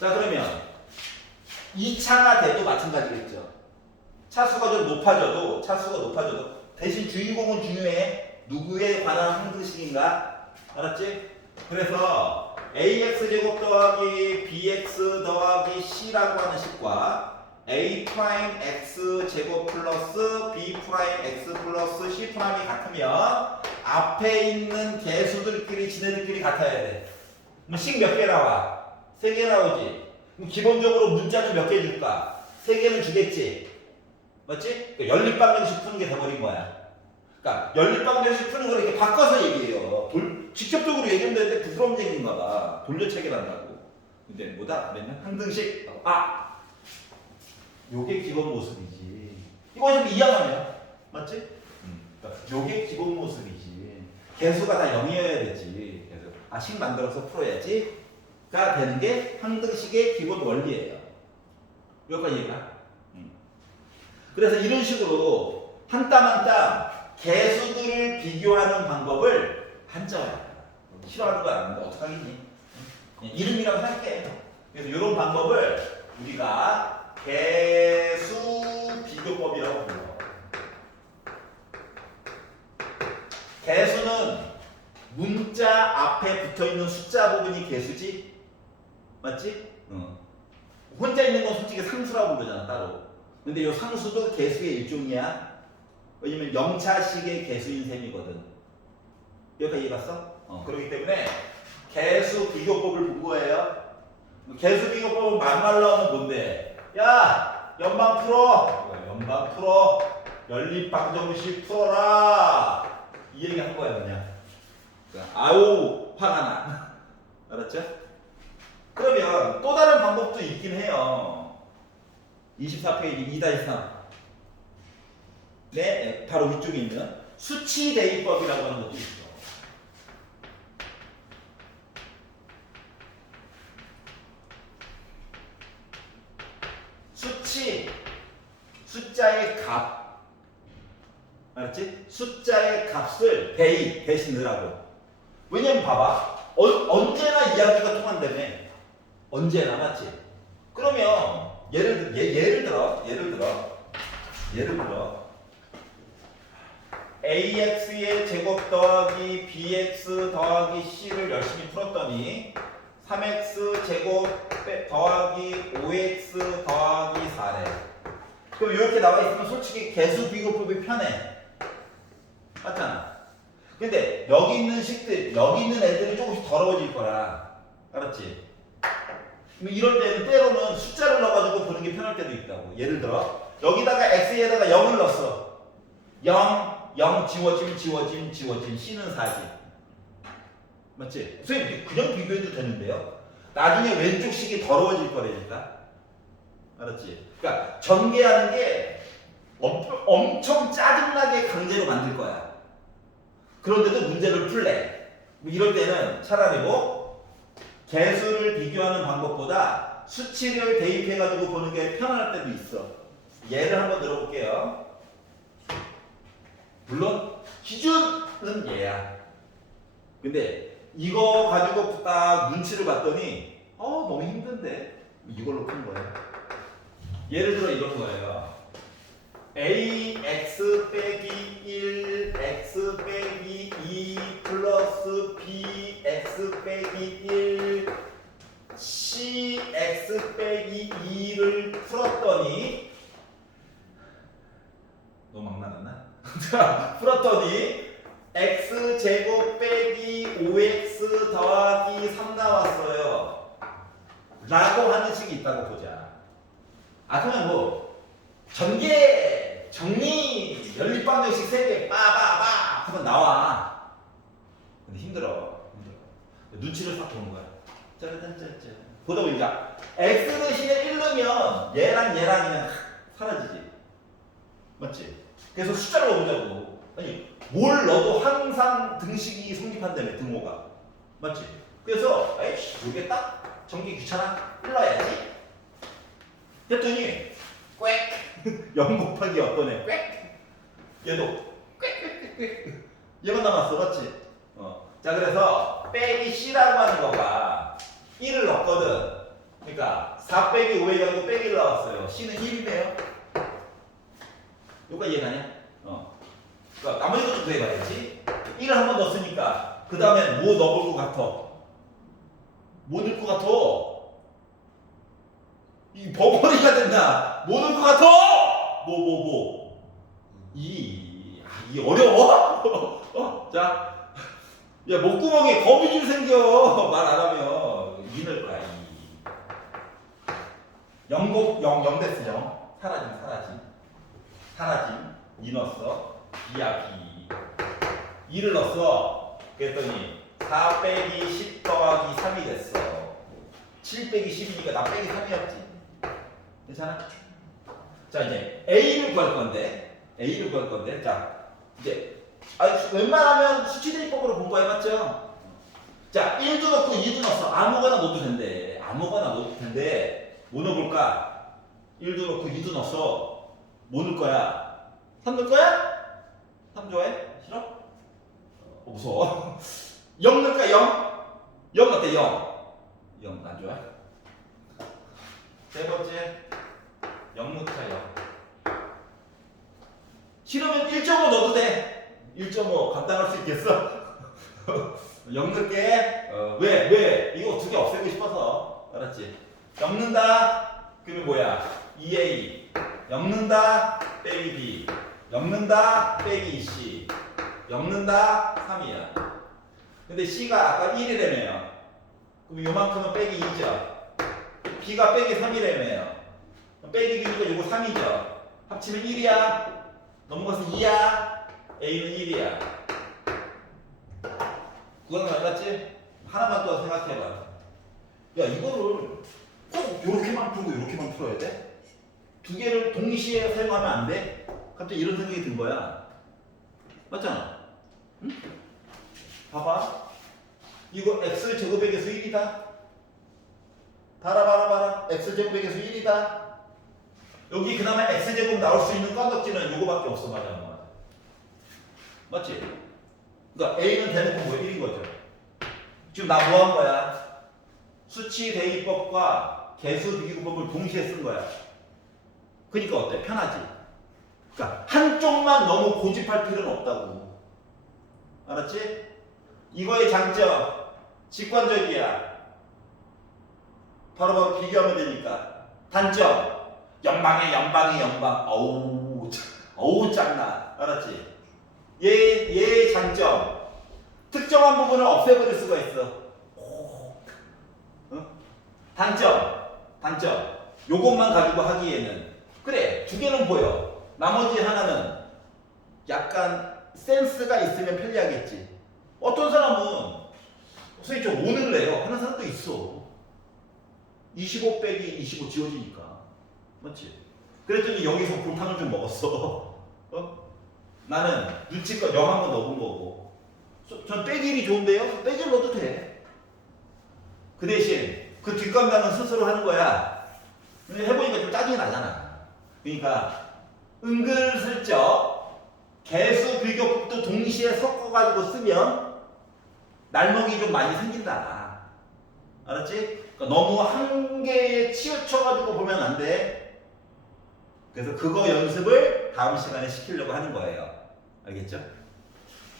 자 그러면 2차가 돼도 마찬가지겠죠. 차수가 좀 높아져도 대신 주인공은 중요해. 누구에 관한 항등식인가? 알았지? 그래서 ax 제곱 더하기 bx 더하기 c라고 하는 식과 a 프라임 x 제곱 플러스 b 프라임 x 플러스 c 프라임이 같으면 앞에 있는 개수들끼리 지네들끼리 같아야 돼. 그럼 식 몇 개 나와? 3개 나오지. 그럼 기본적으로 문자는 몇 개 줄까? 3개는 주겠지. 맞지? 그러니까 연립방정식 푸는 게 돼버린 거야. 그러니까 연립방정식 푸는 걸 이렇게 바꿔서 얘기해요. 직접적으로 얘기하면 되는데 부끄러운 얘기인가 봐. 돌려차기를 한다고. 근데 뭐다? 그러면 항등식. 요게 기본 모습이지. 이거 좀 이해하면 맞지? 그러니까 요게 기본 모습이지. 개수가 다 0이어야 되지. 그래서 식 만들어서 풀어야지. 가 되는 게 항등식의 기본 원리예요. 여기까지 이해가? 그래서 이런 식으로 한 땀 한 땀 개수들을 비교하는 방법을 한자야. 싫어하는 거 아닌데 어떡하겠니? 이름이라고 할게. 그래서 이런 방법을 우리가 개수 비교법이라고 불러. 개수는 문자 앞에 붙어있는 숫자 부분이 개수지? 맞지? 혼자 있는 건 솔직히 상수라고 부르잖아 따로. 근데 이 상수도 개수의 일종이야. 왜냐면 0차식의 개수인 셈이거든. 여기까지 이해갔어? 그렇기 때문에 개수 비교법을 본 거예요. 개수 비교법은 막말로 하면 뭔데? 야! 연방 풀어! 연립방정식 풀어라! 이 얘기 한 거야 그냥. 아우 화가 나. 알았죠? 그러면 또 다른 방법도 있긴 해요. 24페이지 2-3. 네, 바로 위쪽에 있는 수치 대입법이라고 하는 것도 있어. 숫자의 값. 알았지? 숫자의 값을 대신 넣으라고. 왜냐면 봐봐. 언제나 이야기가 통한다며. 언제나 맞지? 그러면 예를 들어 ax의 제곱 더하기 bx 더하기 c를 열심히 풀었더니 3x 제곱 더하기 5x 더하기 4래. 그럼 이렇게 나와 있으면 솔직히 개수 비교법이 편해. 맞잖아. 근데 여기 있는 애들이 조금씩 더러워질 거라. 알았지? 이럴 때는 때로는 숫자를 넣어가지고 보는 게 편할 때도 있다고. 예를 들어 여기다가 x에다가 0을 넣었어. 0 지워짐 C는 4지. 맞지? 선생님 그냥 비교해도 되는데요. 나중에 왼쪽 식이 더러워질 거라니까. 알았지? 그러니까 전개하는 게 엄청 짜증나게 강제로 만들 거야. 그런데도 문제를 풀래. 이럴 때는 차라리 뭐 개수를 비교하는 방법보다 수치를 대입해가지고 보는 게 편할 때도 있어. 예를 한번 들어볼게요. 물론 기준은 얘야. 근데 이거 가지고 딱 눈치를 봤더니 너무 힘든데 이걸로 푼 거예요. 예를 들어 이런 거예요. ax 빼기 1 x 빼기 2 플러스 bx 빼기 1 cx 빼기 2를 풀었더니 너무 막 나갔나? 자, 풀었더니 x제곱 빼기 5x 더하기 3 나왔어요 라고 하는 식이 있다고 보자. 그러면 뭐 전개, 정리, 연립방정식 3개 빠바바 하면 나와. 근데 힘들어. 눈치를 싹 보는 거야. 짜라짠짜짜. 보다 보니까 x 대신에 1 넣으면 얘랑 그냥 사라지지. 맞지? 그래서 숫자를 넣어보자고. 아니 뭘 넣어도 항상 등식이 성립한다며 등호가. 맞지? 그래서 에이씨 이게 딱 전개 귀찮아? 1 넣어야지. 했더니 꽥 0 곱하기 어떤 애 꽥 얘도 꽥꽥꽥꽥 얘만 남았어. 맞지? 자 그래서 빼기 c라고 하는 거가 1을 넣었거든. 그러니까 4 빼기 5에 가지고 빼기 1 나왔어요. c는 1이네요. 여기가 이해가냐? 그러니까 나머지 것도 구해봐야지. 1을 한번 넣었으니까 그 다음에 뭐 넣을 것 같아? 뭐 넣을 것 같아? 이 버거리가 된다. 뭐 넣을 것 같아? 이 어려워? 자, 야 목구멍에 거미줄 생겨. 말 안 하면 이 넣을 거야. 0 됐어. 0 사라짐 2 넣었어. B야 B 2를 넣었어. 그랬더니 4 빼기 10 더하기 3이 됐어. 7 빼기 10이니까 나 빼기 3이었지. 괜찮아? 자 이제 A를 구할 건데 자 이제 웬만하면 수치대입법으로 공부해봤죠? 자 1도 넣고 2도 넣었어. 아무거나 넣어도 된대. 뭐 넣어볼까? 1도 넣고 2도 넣었어. 뭐 넣을 거야? 3 넣을 거야? 3 좋아해? 싫어? 무서워. 0 넣을까? 0 어때? 0 안 좋아? 세 번째 0 넣자 0. 싫으면 1.5 넣어도 돼. 1.5 간단할 수 있겠어? 0 넣을게. 왜? 이거 두 개 없애고 싶어서. 알았지? 0 넣는다. 그러면 뭐야? 2a 0 넣는다. 빼기 b 0 넣는다. 빼기 2c 0 넣는다. 3이야. 근데 c가 아까 1이라며요. 그럼 요만큼은 빼기 2죠. b가 빼기 3이라며요. 빼기 2니까 요거 3이죠. 합치면 1이야. 넘어가서 2야. a는 1이야. 그건 알았지? 하나만 더 생각해봐. 야 이거를 꼭 요렇게만 풀고 요렇게만 풀어야 돼? 두 개를 동시에 사용하면 안 돼? 갑자기 이런 생각이 든 거야. 맞잖아? 응? 봐봐. 이거 x제곱에게서 1이다. 봐라. x제곱에게서 1이다. 여기 그 다음에 x제곱 나올 수 있는 건덕지는 요거밖에 없어. 맞아. 맞지? 그러니까 a는 대놓고 뭐 1인 거죠. 지금 나 뭐 한 거야? 수치 대입법과 개수 비교법을 동시에 쓴 거야. 그러니까 어때? 편하지? 그러니까 한쪽만 너무 고집할 필요는 없다고. 알았지? 이거의 장점 직관적이야. 바로바로 비교하면 되니까. 단점 연방에 연방. 어우 짱나. 알았지? 얘의 장점 특정한 부분을 없애버릴 수가 있어. 단점 요것만 가지고 하기에는 그래, 두 개는 보여. 나머지 하나는 약간 센스가 있으면 편리하겠지. 어떤 사람은 선생님 좀 5는 내요 하는 사람도 있어. 25 빼기 25 지워지니까. 맞지? 그랬더니 여기서 골탕을 좀 먹었어. 어? 나는 눈치껏 0 한번 넣어본 거고. 전 빼기 1이 좋은데요? 빼기 1 넣어도 돼. 그 대신 그 뒷감당은 스스로 하는 거야. 근데 해보니까 좀 짜증이 나잖아. 그러니까 은근슬쩍 개수 비교법도 동시에 섞어가지고 쓰면 날먹이 좀 많이 생긴다. 알았지? 그러니까 너무 한 개에 치우쳐가지고 보면 안 돼. 그래서 그거 연습을 다음 시간에 시키려고 하는 거예요. 알겠죠?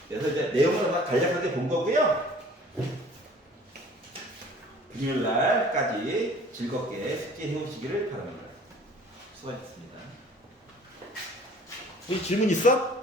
그래서 이제 내용을 막 간략하게 본 거고요. 금요일날까지 즐겁게 숙제해 오시기를 바랍니다. 수고하셨습니다. 질문 있어?